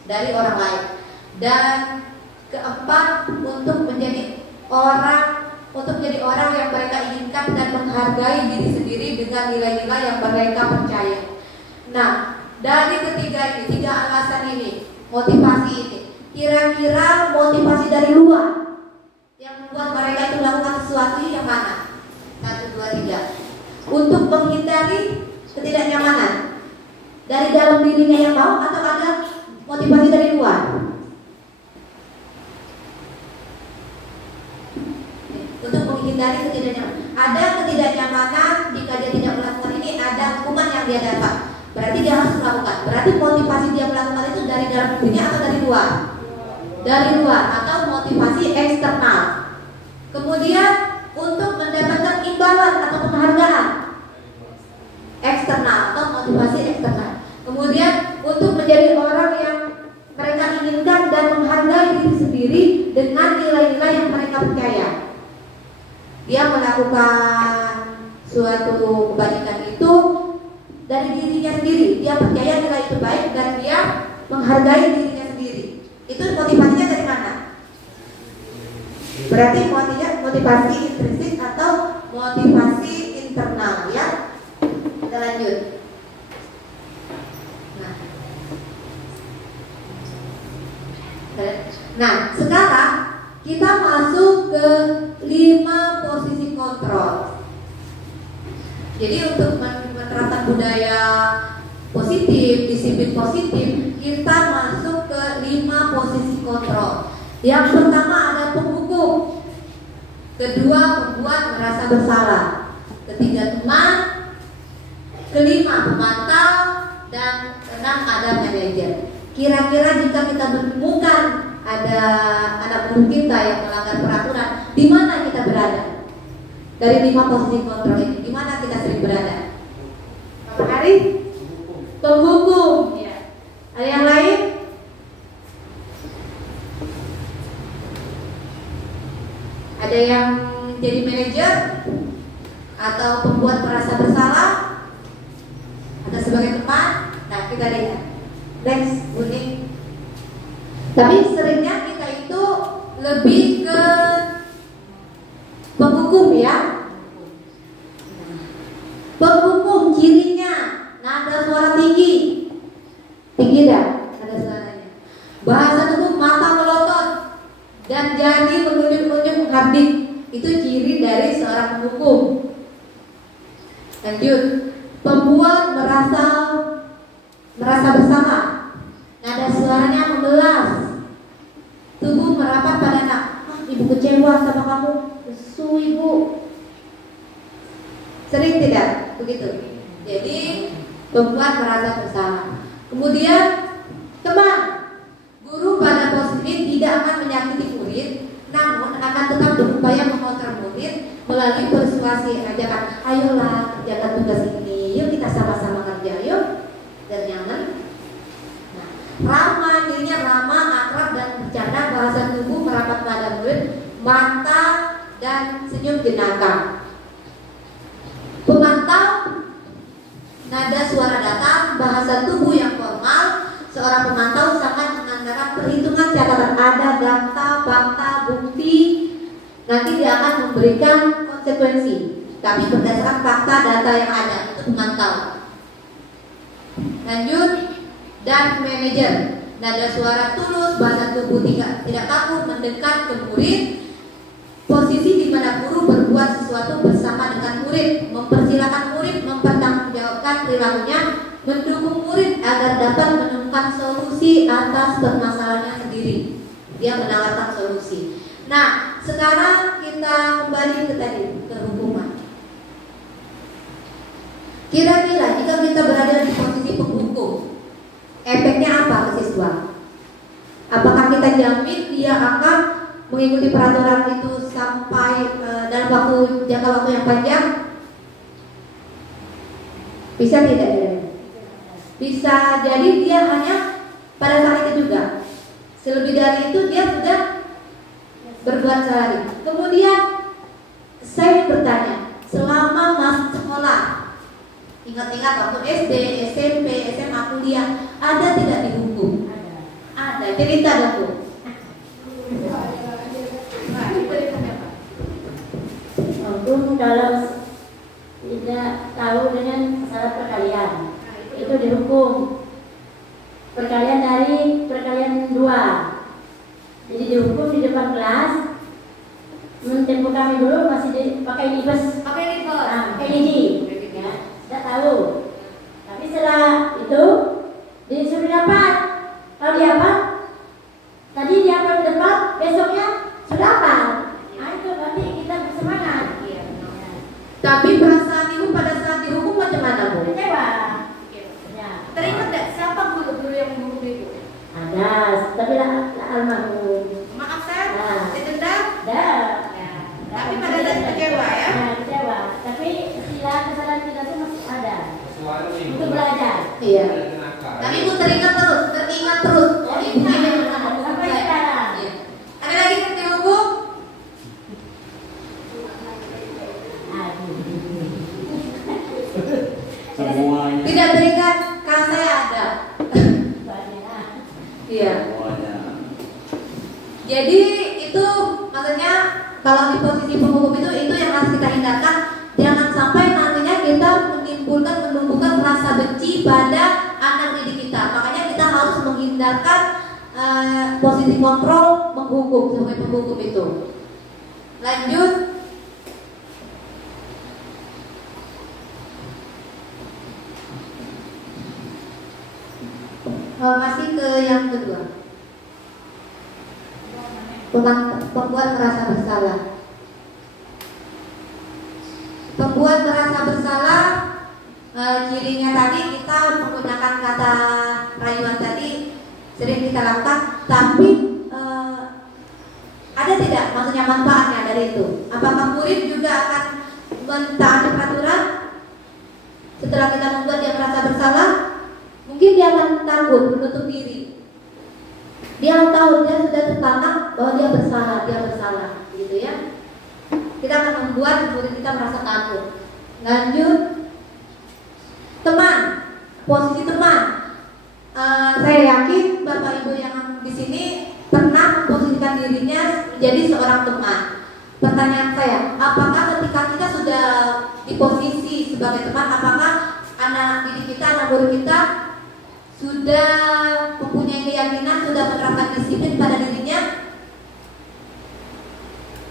dari orang lain. Dan keempat, untuk menjadi orang yang mereka inginkan dan menghargai diri sendiri dengan nilai-nilai yang mereka percaya. Nah, dari ketiga ini, 3 alasan ini, motivasi ini, kira-kira motivasi dari luar yang membuat mereka itu melakukan sesuatu yang mana? 1, 2, 3. Untuk menghindari ketidaknyamanan dari dalam dirinya yang mau, atau ada motivasi dari luar? Untuk menghindari ketidaknyamanan. Ada ketidaknyamanan, jika dia tidak melakukan ini, ada hukuman yang dia dapat. Berarti dia harus melakukan. Berarti motivasi dia melakukan itu dari dalam dirinya atau dari luar? Dari luar, atau motivasi eksternal. Kemudian untuk mendapatkan imbalan atau penghargaan eksternal atau motivasi eksternal. Kemudian untuk menjadi orang yang mereka inginkan dan menghargai diri sendiri dengan nilai-nilai yang mereka percaya. Dia melakukan suatu kebajikan itu dari dirinya sendiri. Dia percaya nilai itu baik dan dia menghargai dirinya sendiri. Itu motivasinya dari mana? Berarti motivasi intrinsik atau motivasi internal, ya. Kita lanjut. Nah, sekarang kita masuk ke 5 posisi kontrol. Jadi untuk menerapkan budaya positif, disiplin positif, kita masuk ke 5 posisi kontrol. Yang pertama ada penghukum, kedua membuat merasa bersalah, ketiga teman, kelima pemantau, dan keenam ada manajer. Kira-kira jika kita menemukan ada anak buah kita yang melanggar peraturan, di mana kita berada? Dari 5 posisi kontrol ini, di mana kita sering berada? Pak Hari? Penghukum. Ya. Ada yang lain? Ada yang jadi manajer atau pembuat merasa bersalah? Ada sebagai teman? Nah, kita lihat. Next, kuning. Tapi seringnya kita itu lebih ke penghukum, ya. Penghukum cirinya nada suara tinggi. Tinggi dah nada suaranya. Bahasa tubuh mata melotot dan jadi menunjuk-nunjuk menghardik. Itu ciri dari seorang penghukum. Lanjut. Pembuat merasa bersama. Nada suaranya membelas. Tubuh merapat pada anak. Ibu kecewa sama kamu. Su ibu. Sering tidak begitu? Jadi pembuat merasa bersalah. Kemudian teman. Guru pada posisi ini tidak akan menyakiti murid, namun akan tetap berupaya mengontrol murid melalui persuasi, ajakan, ayolah kerjakan tugas ini, yuk kita sama-sama kerja, yuk, dan nyaman. Nah, ramah, dirinya ramah, akrab dan bercanda, bahasa tubuh merapat pada murid, mata dan senyum jenaka. Pemantau, nada suara datar, bahasa tubuh yang formal. Seorang pemantau sangat mengandalkan perhitungan catatan, ada data, fakta, bukti. Nanti dia akan memberikan konsekuensi, tapi berdasarkan fakta data yang ada. Itu pemantau. Lanjut. Dan manajer, nada suara tulus, bahasa tubuh tidak kaku, mendekat ke murid. Posisi di mana guru berbuat sesuatu bersama dengan murid, mempersilakan murid mempertanggungjawabkan perilakunya, mendukung murid agar dapat menemukan solusi atas permasalahannya sendiri. Dia menawarkan solusi. Nah, sekarang kita kembali ke tadi, ke hukuman. Kira-kira jika kita berada di posisi penghukum, efeknya apa ke siswa? Apakah kita jamin dia akan mengikuti peraturan itu sampai dalam jangka waktu yang panjang? Bisa tidak? Bisa jadi dia hanya pada saat itu juga. Selebih dari itu dia sudah berbuat salah. Kemudian saya bertanya, selama masih sekolah, ingat-ingat waktu SD, SMP, SMA, kuliah, ada tidak dihukum? Ada. Cerita dong, Bu. Hukum kalau tidak tahu dengan syarat perkalian, itu dihukum. Perkalian dari perkalian 2. Jadi dihukum di depan kelas. Tempo kami dulu masih pakai libes. Pakai lidi. Ya, tidak tahu. Tapi setelah itu disuruh dapat. Kalau dia apa? Tadi dia apa di depan, besoknya sudah apa? Nah, itu berarti kita bersemangat. Tapi perasaan ibu pada saat dihukum macam mana, Bu? Kecewa. Ya. Teringat tidak siapa guru yang menghukum ibu? Ada, tapi lah almarhum. Maaf saya, Nah. didenda? Ada. Ya. suara nih. Untuk belajar. Iya. Kenapa? Tapi ibu teringat terus. Oh, ibu ini Sampai sekarang. Iya. Ada lagi di buku? Semuanya. Tidak teringat, kalau saya ada. Iya. Semuanya. Jadi itu maksudnya kalau di posisi penghukum itu yang harus kita hindarkan. Jangan sampai nantinya kita menumbuhkan rasa benci pada anak didik kita. Makanya kita harus menghindarkan posisi kontrol menghukum sebagai penghukum itu. Lanjut. Masih ke yang kedua. Pembuat merasa bersalah. Pembuat merasa bersalah, cirinya tadi kita menggunakan kata rayuan tadi sering kita lakukan, tapi ada tidak maksudnya manfaatnya dari itu? Apakah murid juga akan mentaati peraturan setelah kita membuat dia merasa bersalah? Mungkin dia akan takut, menutup diri. Dia tahu dia sudah tertanam bahwa dia bersalah, gitu ya. Kita akan membuat murid kita merasa takut. Lanjut, teman, posisi teman. Saya yakin Bapak Ibu yang di sini pernah memposisikan dirinya menjadi seorang teman. Pertanyaan saya, apakah ketika kita sudah di posisi sebagai teman, apakah anak didik kita, anak murid kita sudah mempunyai keyakinan, sudah menerapkan disiplin pada dirinya?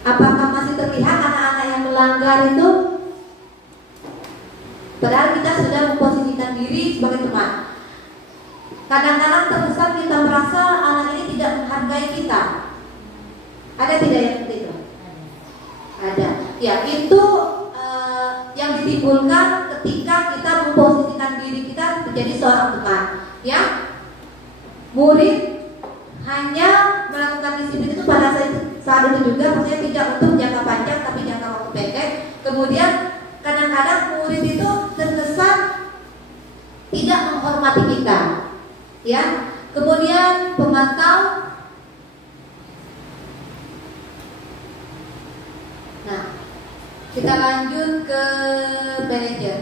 Apakah masih terlihat anak-anak yang melanggar itu? Padahal kita sudah memposisikan diri sebagai teman. Kadang-kadang terkesan kita merasa anak ini tidak menghargai kita. Ada tidak yang seperti itu? Ada. Ya, itu yang ditimbulkan ketika kita memposisikan diri kita menjadi seorang teman. Ya, murid hanya melakukan disiplin itu pada saat itu juga, maksudnya tidak untuk jangka panjang tapi jangka waktu pendek. Kemudian kadang-kadang murid itu terkesan tidak menghormati kita, ya. Kemudian pemantau. Nah, kita lanjut ke manajer.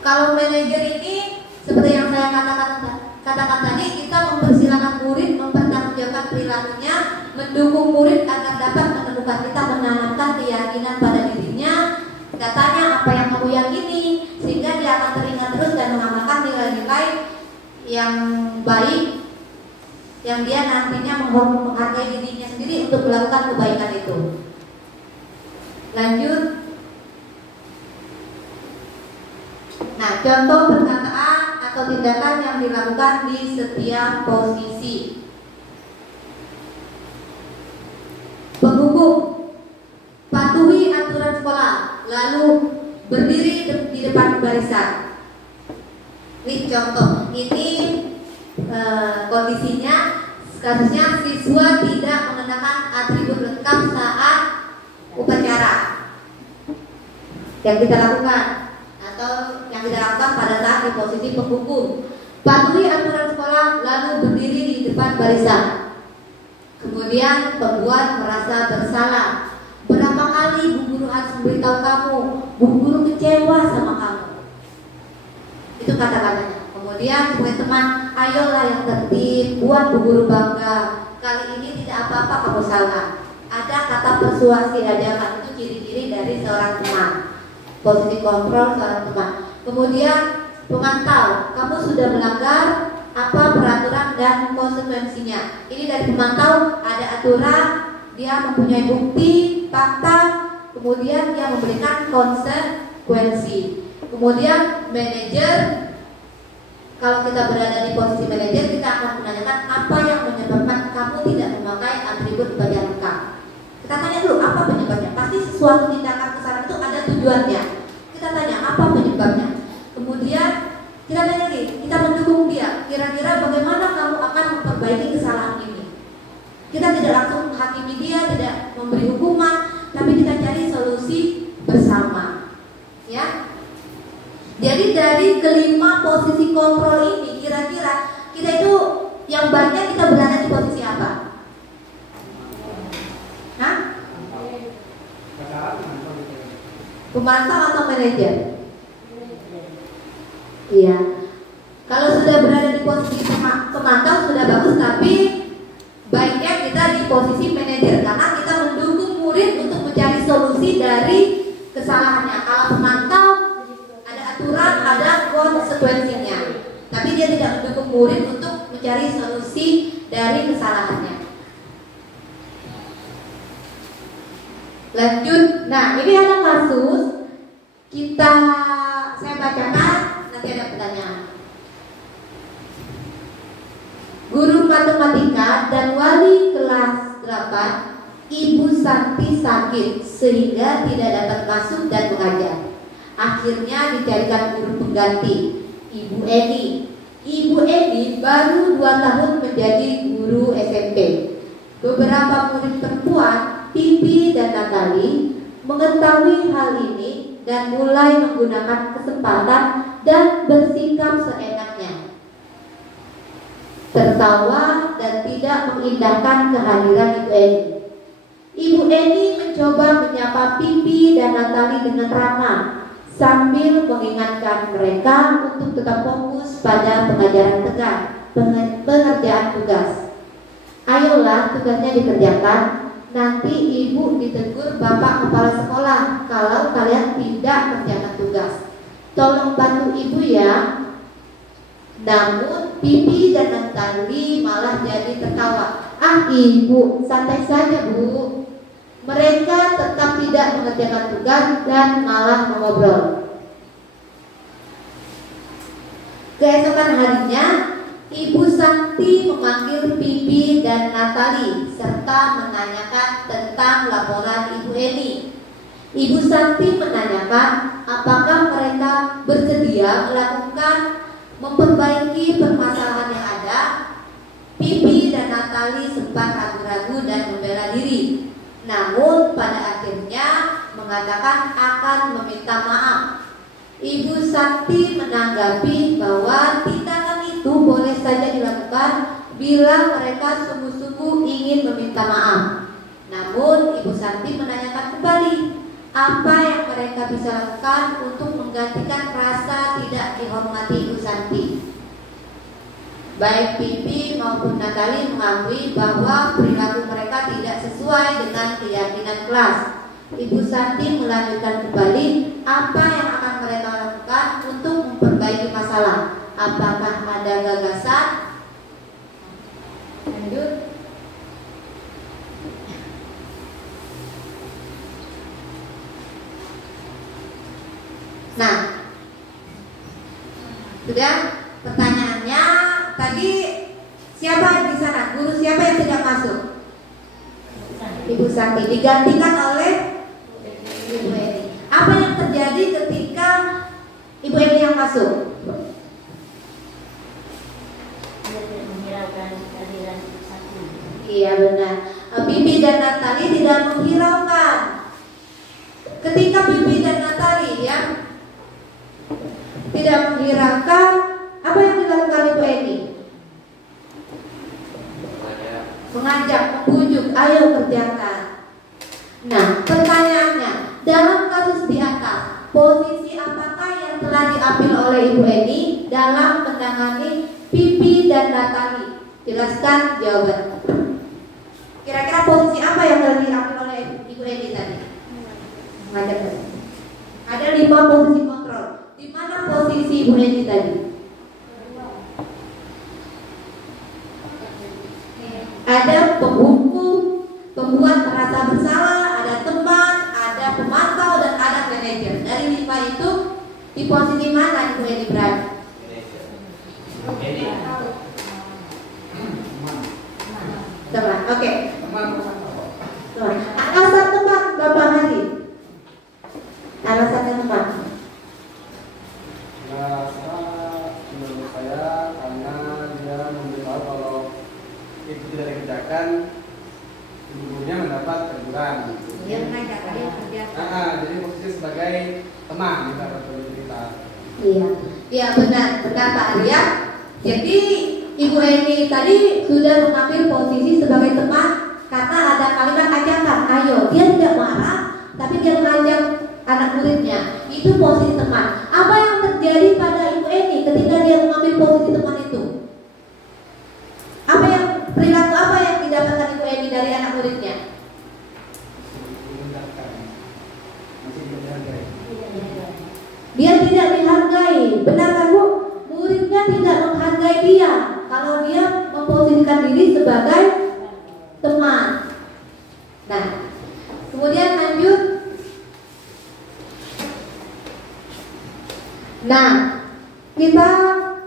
Kalau manajer ini seperti yang saya katakan tadi, kita mempersilahkan murid mempertanggungjawabkan perilakunya, mendukung murid agar dapat menemukan kita, menanamkan keyakinan pada dirinya. Kita tanya apa yang kamu yakini, sehingga dia akan teringat terus dan mengamalkan nilai-nilai yang baik, yang dia nantinya menghargai dirinya sendiri untuk melakukan kebaikan itu. Lanjut. Nah, contoh perkataan atau tindakan yang dilakukan di setiap posisi. Penghukum, patuhi aturan sekolah, lalu berdiri di depan barisan. Ini contoh. Ini kondisinya, kasusnya siswa tidak mengenakan atribut lengkap saat upacara yang kita lakukan, atau yang kita lakukan pada saat di posisi penghukum. Patuhi aturan sekolah, lalu berdiri di depan barisan. Kemudian pembuat merasa bersalah. Berapa kali Bu Guru harus memberitahu kamu, Bu Guru kecewa sama kamu. Itu kata-katanya. Kemudian sebagai teman, ayolah yang tertib, buat Bu Guru bangga. Kali ini tidak apa-apa kamu salah. Ada kata persuasi, ada itu ciri-ciri dari seorang teman. Posisi kontrol seorang teman. Kemudian pemantau, kamu sudah melanggar apa peraturan dan konsekuensinya. Ini dari pemantau, ada aturan, dia mempunyai bukti, fakta, kemudian dia memberikan konsekuensi. Kemudian manajer, kalau kita berada di posisi manajer, kita akan menanyakan apa yang menyebabkan kamu tidak memakai atribut bagian lengkap. Kita tanya dulu apa penyebabnya. Pasti sesuatu tindakan kesalahan itu ada tujuannya. Kita tanya apa penyebabnya. Kemudian kita tanya lagi, kita mendukung dia. Kira-kira bagaimana kamu akan memperbaiki kesalahan ini? Kita tidak langsung menghakimi dia, tidak memberi hukuman, tapi kita cari solusi bersama. Ya. Jadi dari kelima posisi kontrol ini, kira-kira kita itu yang banyak kita berada di posisi apa? Hah? Pemantau atau manajer? Iya. Kalau sudah berada di posisi pemantau sudah bagus, tapi baiknya kita di posisi manajer karena kita mendukung murid untuk mencari solusi dari kesalahannya. Kalau pemantau ada aturan, ada konsekuensinya, tapi dia tidak mendukung murid untuk mencari solusi dari kesalahannya. Lanjut. Nah, ini ada kasus saya bacakan, nanti ada pertanyaan. Guru matematika dan wali kelas 8, Ibu Santi sakit sehingga tidak dapat masuk dan mengajar. Akhirnya dicarikan guru pengganti, Ibu Eni. Ibu Eni baru 2 tahun menjadi guru SMP. Beberapa murid perempuan, Pipi dan Natali, mengetahui hal ini dan mulai menggunakan kesempatan dan bersikap seenaknya, tertawa dan tidak mengindahkan kehadiran Ibu Eni. Ibu Eni mencoba menyapa Pipi dan Natali dengan ramah sambil mengingatkan mereka untuk tetap fokus pada pengajaran pengerjaan tugas. Ayolah, tugasnya dikerjakan. Nanti ibu ditegur bapak kepala sekolah kalau kalian tidak kerjakan tugas. Tolong bantu ibu ya. Namun Pipi dan Natali malah jadi tertawa. Ah ibu, santai saja bu. Mereka tetap tidak mengerjakan tugas dan malah mengobrol. Keesokan harinya, Ibu Santi memanggil Pipi dan Natali serta menanyakan tentang laporan Ibu Eni. Ibu Santi menanyakan apakah mereka bersedia memperbaiki permasalahan yang ada. Pipi dan Natali sempat ragu-ragu dan membela diri, namun pada akhirnya mengatakan akan meminta maaf. Ibu Santi menanggapi bahwa tindakan itu boleh saja dilakukan bila mereka sungguh-sungguh ingin meminta maaf. Namun Ibu Santi menanyakan kembali apa yang mereka bisa lakukan untuk menggantikan rasa tidak dihormati Ibu Santi. Baik Pipi maupun Natali mengakui bahwa perilaku mereka tidak sesuai dengan keyakinan kelas. Ibu Santi melanjutkan kembali apa yang akan mereka lakukan untuk memperbaiki masalah. Apakah ada gagasan? Lanjut. Nah, sudah pertanyaannya tadi siapa di sana? Guru siapa yang tidak masuk? Ibu Santi digantikan oleh Ibu Eni. Apa yang terjadi ketika Ibu Eni yang masuk? Iya benar. Pipi dan Natali tidak menghiraukan. Ketika Pipi dan Natali tidak menghiraukan, apa yang dilakukan Ibu Eni? Mengajak, membujuk, ayo kerjakan. Nah, pertanyaannya, dalam kasus di atas, posisi apakah yang telah diambil oleh Ibu Eni dalam menangani Pipi dan Natali? Jelaskan jawaban. Kira-kira posisi apa yang telah diambil oleh Ibu Eni tadi? Mengajak tadi. Ada 5 posisi kontrol. Di mana posisi Ibu Eni tadi? Ada penghukum, pembuat merasa bersalah, ada teman, ada pemantau, dan ada manajer. Dari 5 itu, di posisi mana Ibu Eni berada? Teman, oke. Alasan teman, Bapak Hari. Alasannya teman. Menurut saya karena dia memberitahu kalau itu tidak dikerjakan, gurunya mendapat teguran. Dia mengajak dia kerja. Jadi posisi sebagai teman kita. Iya. Ya benar Pak Arya. Jadi Ibu Eni tadi sudah mengambil posisi sebagai teman karena ada kalimat ajakan, ayo. Dia tidak marah, tapi dia mengajak anak muridnya. Itu posisi teman. Apa yang terjadi pada Ibu Eni ketika dia mengambil posisi teman itu? Perilaku apa yang didapatkan Ibu Eni dari anak muridnya? Dia tidak dihargai. Benar kan Bu? Muridnya tidak menghargai dia kalau dia memposisikan diri sebagai teman. Nah, kemudian lanjut. Nah, kita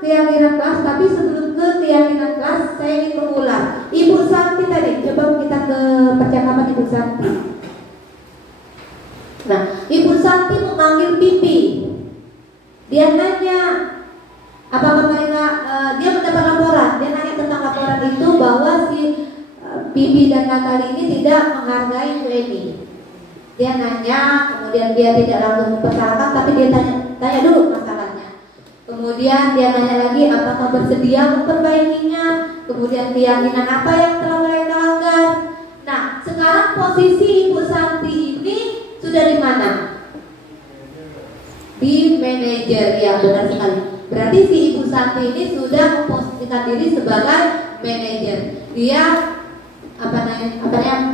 keyakinan kelas, tapi sebelum ke keyakinan kelas saya ingin mengulang. Ibu Santi tadi, coba kita ke percakapan Ibu Santi. Nah, Ibu Santi memanggil Pipi. Dia nanya apakah mereka dia mendapat laporan. Dia nanya tentang laporan itu bahwa si Pipi dan Natali ini tidak menghargai Bu Eni. Dia nanya, kemudian dia tidak langsung mempersalahkan, tapi dia tanya dulu masalahnya. Kemudian dia nanya lagi apakah bersedia memperbaikinya. Kemudian keyakinan apa yang telah mereka langgar. Nah, sekarang posisi Ibu Santi ini sudah di mana? Di manajer, ya benar sekali. Berarti si Ibu Santi ini sudah memposisikan diri sebagai manajer. Dia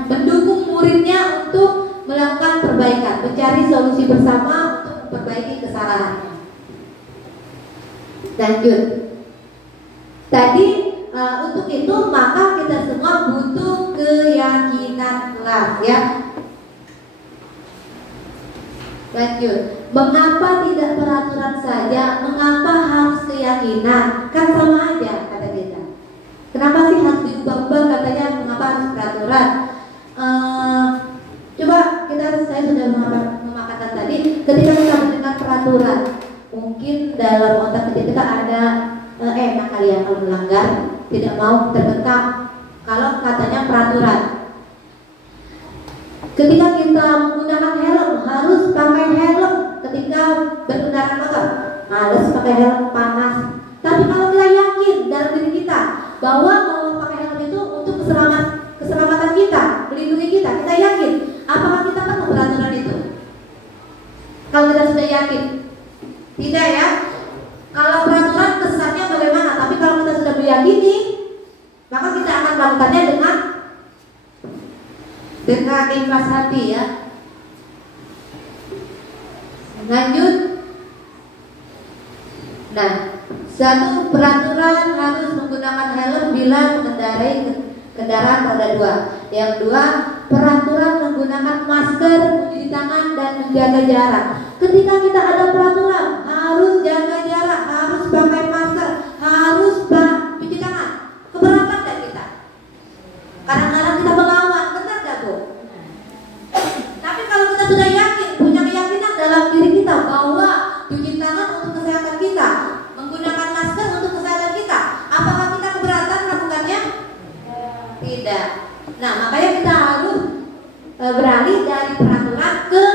mendukung muridnya untuk melakukan perbaikan, mencari solusi bersama untuk memperbaiki kesalahannya. Lanjut. Tadi untuk itu maka kita semua butuh keyakinan kelas, ya. Lanjut. Mengapa tidak peraturan saja? Mengapa harus keyakinan? Kan sama aja kata kita. Kenapa sih harus diubah-ubah katanya? Mengapa harus peraturan? Coba saya sudah mengatakan tadi, ketika kita mendengar peraturan, mungkin dalam otak kita ada enak kali ya kalau melanggar, tidak mau terbengkak kalau katanya peraturan. Ketika kita menggunakan helm, harus pakai helm ketika berkendara motor. Males pakai helm, panas. Tapi kalau kita yakin dalam diri kita bahwa kalau pakai helm itu untuk keselamatan kita, melindungi kita yakin, apakah kita perlu peraturan itu? Kalau kita sudah yakin, tidak ya. Kalau peraturan kesannya bagaimana? Tapi kalau kita sudah meyakini, maka kita akan melakukannya dengan ikhlas hati, ya. Lanjut. Nah, satu, peraturan harus menggunakan helm bila mengendarai kendaraan roda 2. Yang dua, peraturan menggunakan masker, mencuci tangan dan menjaga jarak. Ketika kita ada peraturan harus jaga jarak, harus pakai masker, harus mencuci tangan. Keberatan dan kita. Kadang-kadang kita melawan, benar gak Bu? Tapi kalau kita sudah yakin, punya keyakinan dalam diri kita bahwa cuci tangan untuk kesehatan kita, menggunakan masker untuk kesehatan kita, apakah kita keberatan melakukannya? Tidak. Nah, makanya kita harus beralih dari peraturan ke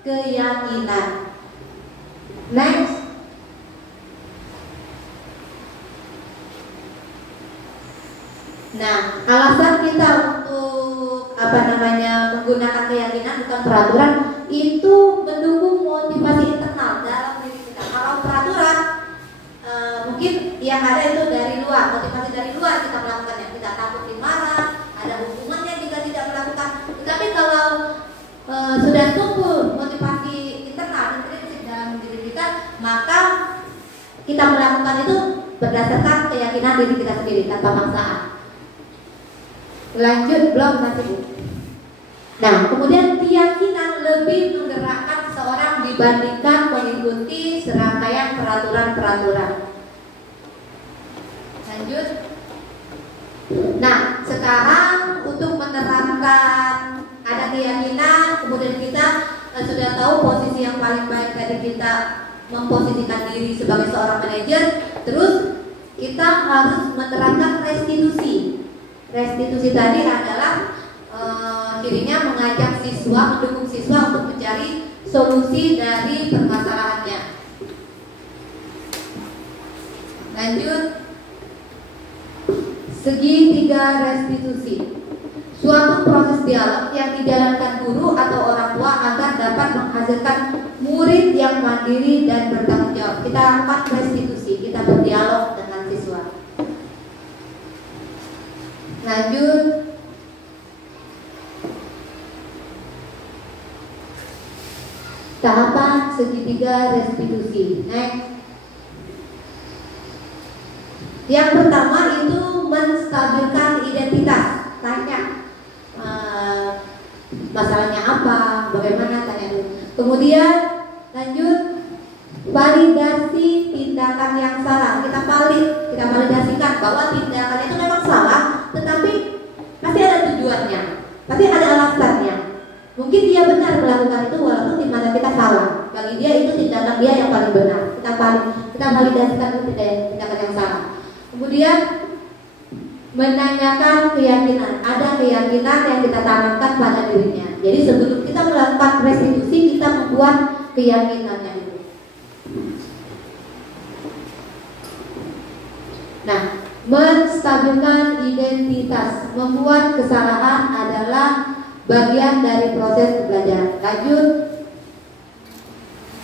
keyakinan. Next. Nah, alasan kita untuk menggunakan keyakinan bukan peraturan itu mendukung motivasi internal dalam diri kita. Kalau peraturan mungkin yang ada itu dari luar, motivasi dari luar kita melakukannya. Kita takut dimarah, ada hukumannya jika tidak melakukan. Tetapi kalau sudah tumbuh motivasi internal dalam diri kita, maka kita melakukan itu berdasarkan keyakinan diri kita sendiri tanpa paksaan. Lanjut, belum nanti Bu. Nah, kemudian keyakinan lebih menggerakkan seseorang dibandingkan mengikuti serangkaian peraturan-peraturan. Lanjut. Nah, sekarang untuk menerapkan ada keyakinan, kemudian kita sudah tahu posisi yang paling baik tadi kita memposisikan diri sebagai seorang manajer. Terus kita harus menerapkan restitusi. Restitusi tadi adalah dirinya mengajak siswa, mendukung siswa untuk mencari solusi dari permasalahannya. ketiga, restitusi. Suatu proses dialog yang dijalankan guru atau orang tua agar dapat menghasilkan murid yang mandiri dan bertanggung jawab. Kita lakukan restitusi, kita berdialog dengan siswa. Lanjut. Tahapan segitiga restitusi. Next. Yang pertama itu menstabilkan identitas. Tanya masalahnya apa, bagaimana, tanya dulu. Kemudian lanjut, validasi tindakan yang salah. Kita validasikan bahwa tindakan itu memang salah, tetapi pasti ada tujuannya, pasti ada alasannya. Mungkin dia benar melakukan itu walaupun di mata kita salah. Bagi dia itu tindakan dia yang paling benar. Kita validasikan itu tindakan yang salah. Kemudian menanyakan keyakinan. Ada keyakinan yang kita tanamkan pada dirinya. Jadi sebelum kita melakukan restitusi, kita membuat keyakinannya itu. Nah, menstabilkan identitas. Membuat kesalahan adalah bagian dari proses belajar. Lanjut,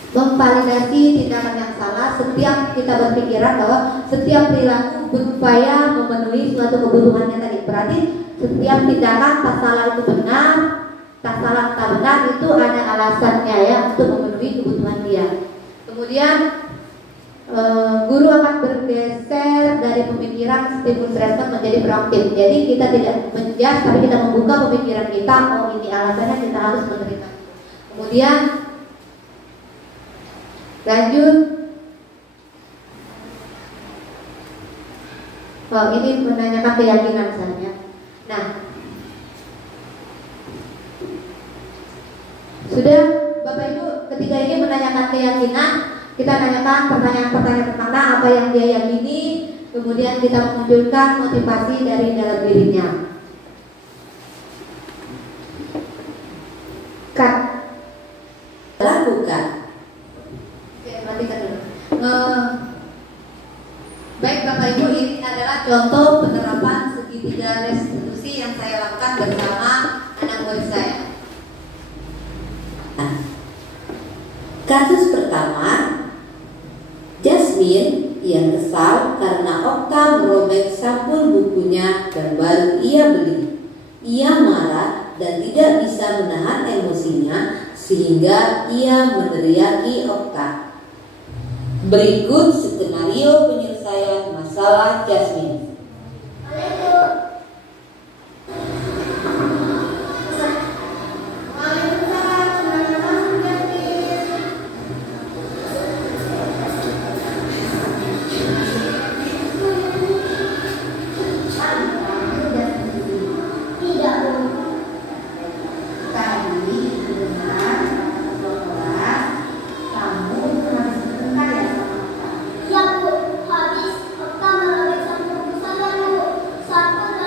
memvalidasi tindakan yang salah. Setiap kita berpikiran bahwa setiap perilaku berupaya memenuhi suatu kebutuhannya tadi. Berarti setiap tindakan tak salah itu benar, tak salah tak benar itu ada alasannya ya untuk memenuhi kebutuhan dia. Kemudian guru akan bergeser dari pemikiran stimulus respon menjadi proaktif. Jadi kita tidak menjudge, tapi kita membuka pemikiran kita. Oh, ini alasannya, kita harus menerima. Kemudian lanjut. Oh, ini menanyakan keyakinan misalnya. Nah, sudah Bapak Ibu, ketika ini menanyakan keyakinan, kita tanyakan pertanyaan-pertanyaan tentang apa yang dia yakini, kemudian kita memunculkan motivasi dari dalam dirinya. Lakukan. Oke, matikan dulu. Baik Bapak Ibu, ini adalah contoh penerapan segitiga restitusi yang saya lakukan bersama anak murid saya. Kasus pertama, Jasmine yang kesal karena Okta merobek sampul bukunya dan baru ia beli. Ia marah dan tidak bisa menahan emosinya sehingga ia meneriaki Okta. Berikut skenario penyelesaian masalah Jasmine. Habis Okta merobek sampul buku saya, Bu. Sampul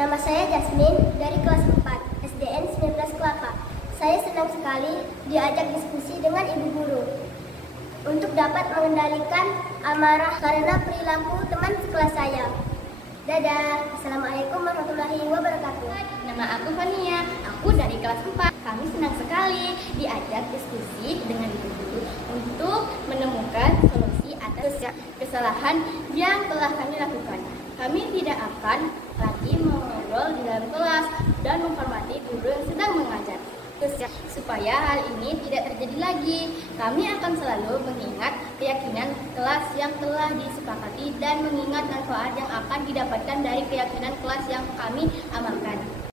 Nama saya Jasmine dari kelas 4 SDN 19 Kelapa. Saya senang sekali diajak diskusi dengan ibu guru untuk dapat mengendalikan amarah karena perilaku teman sekelas saya. Dadah. Assalamualaikum warahmatullahi wabarakatuh. Nama aku Fania, aku dari kelas 4. Kami senang sekali diajak diskusi dengan ibu guru untuk menemukan solusi atas kesalahan yang telah kami lakukan. Kami tidak akan lagi mengobrol di dalam kelas dan menghormati guru yang sedang mengajar. Supaya hal ini tidak terjadi lagi, kami akan selalu mengingat keyakinan kelas yang telah disepakati dan mengingat manfaat yang akan didapatkan dari keyakinan kelas yang kami amalkan.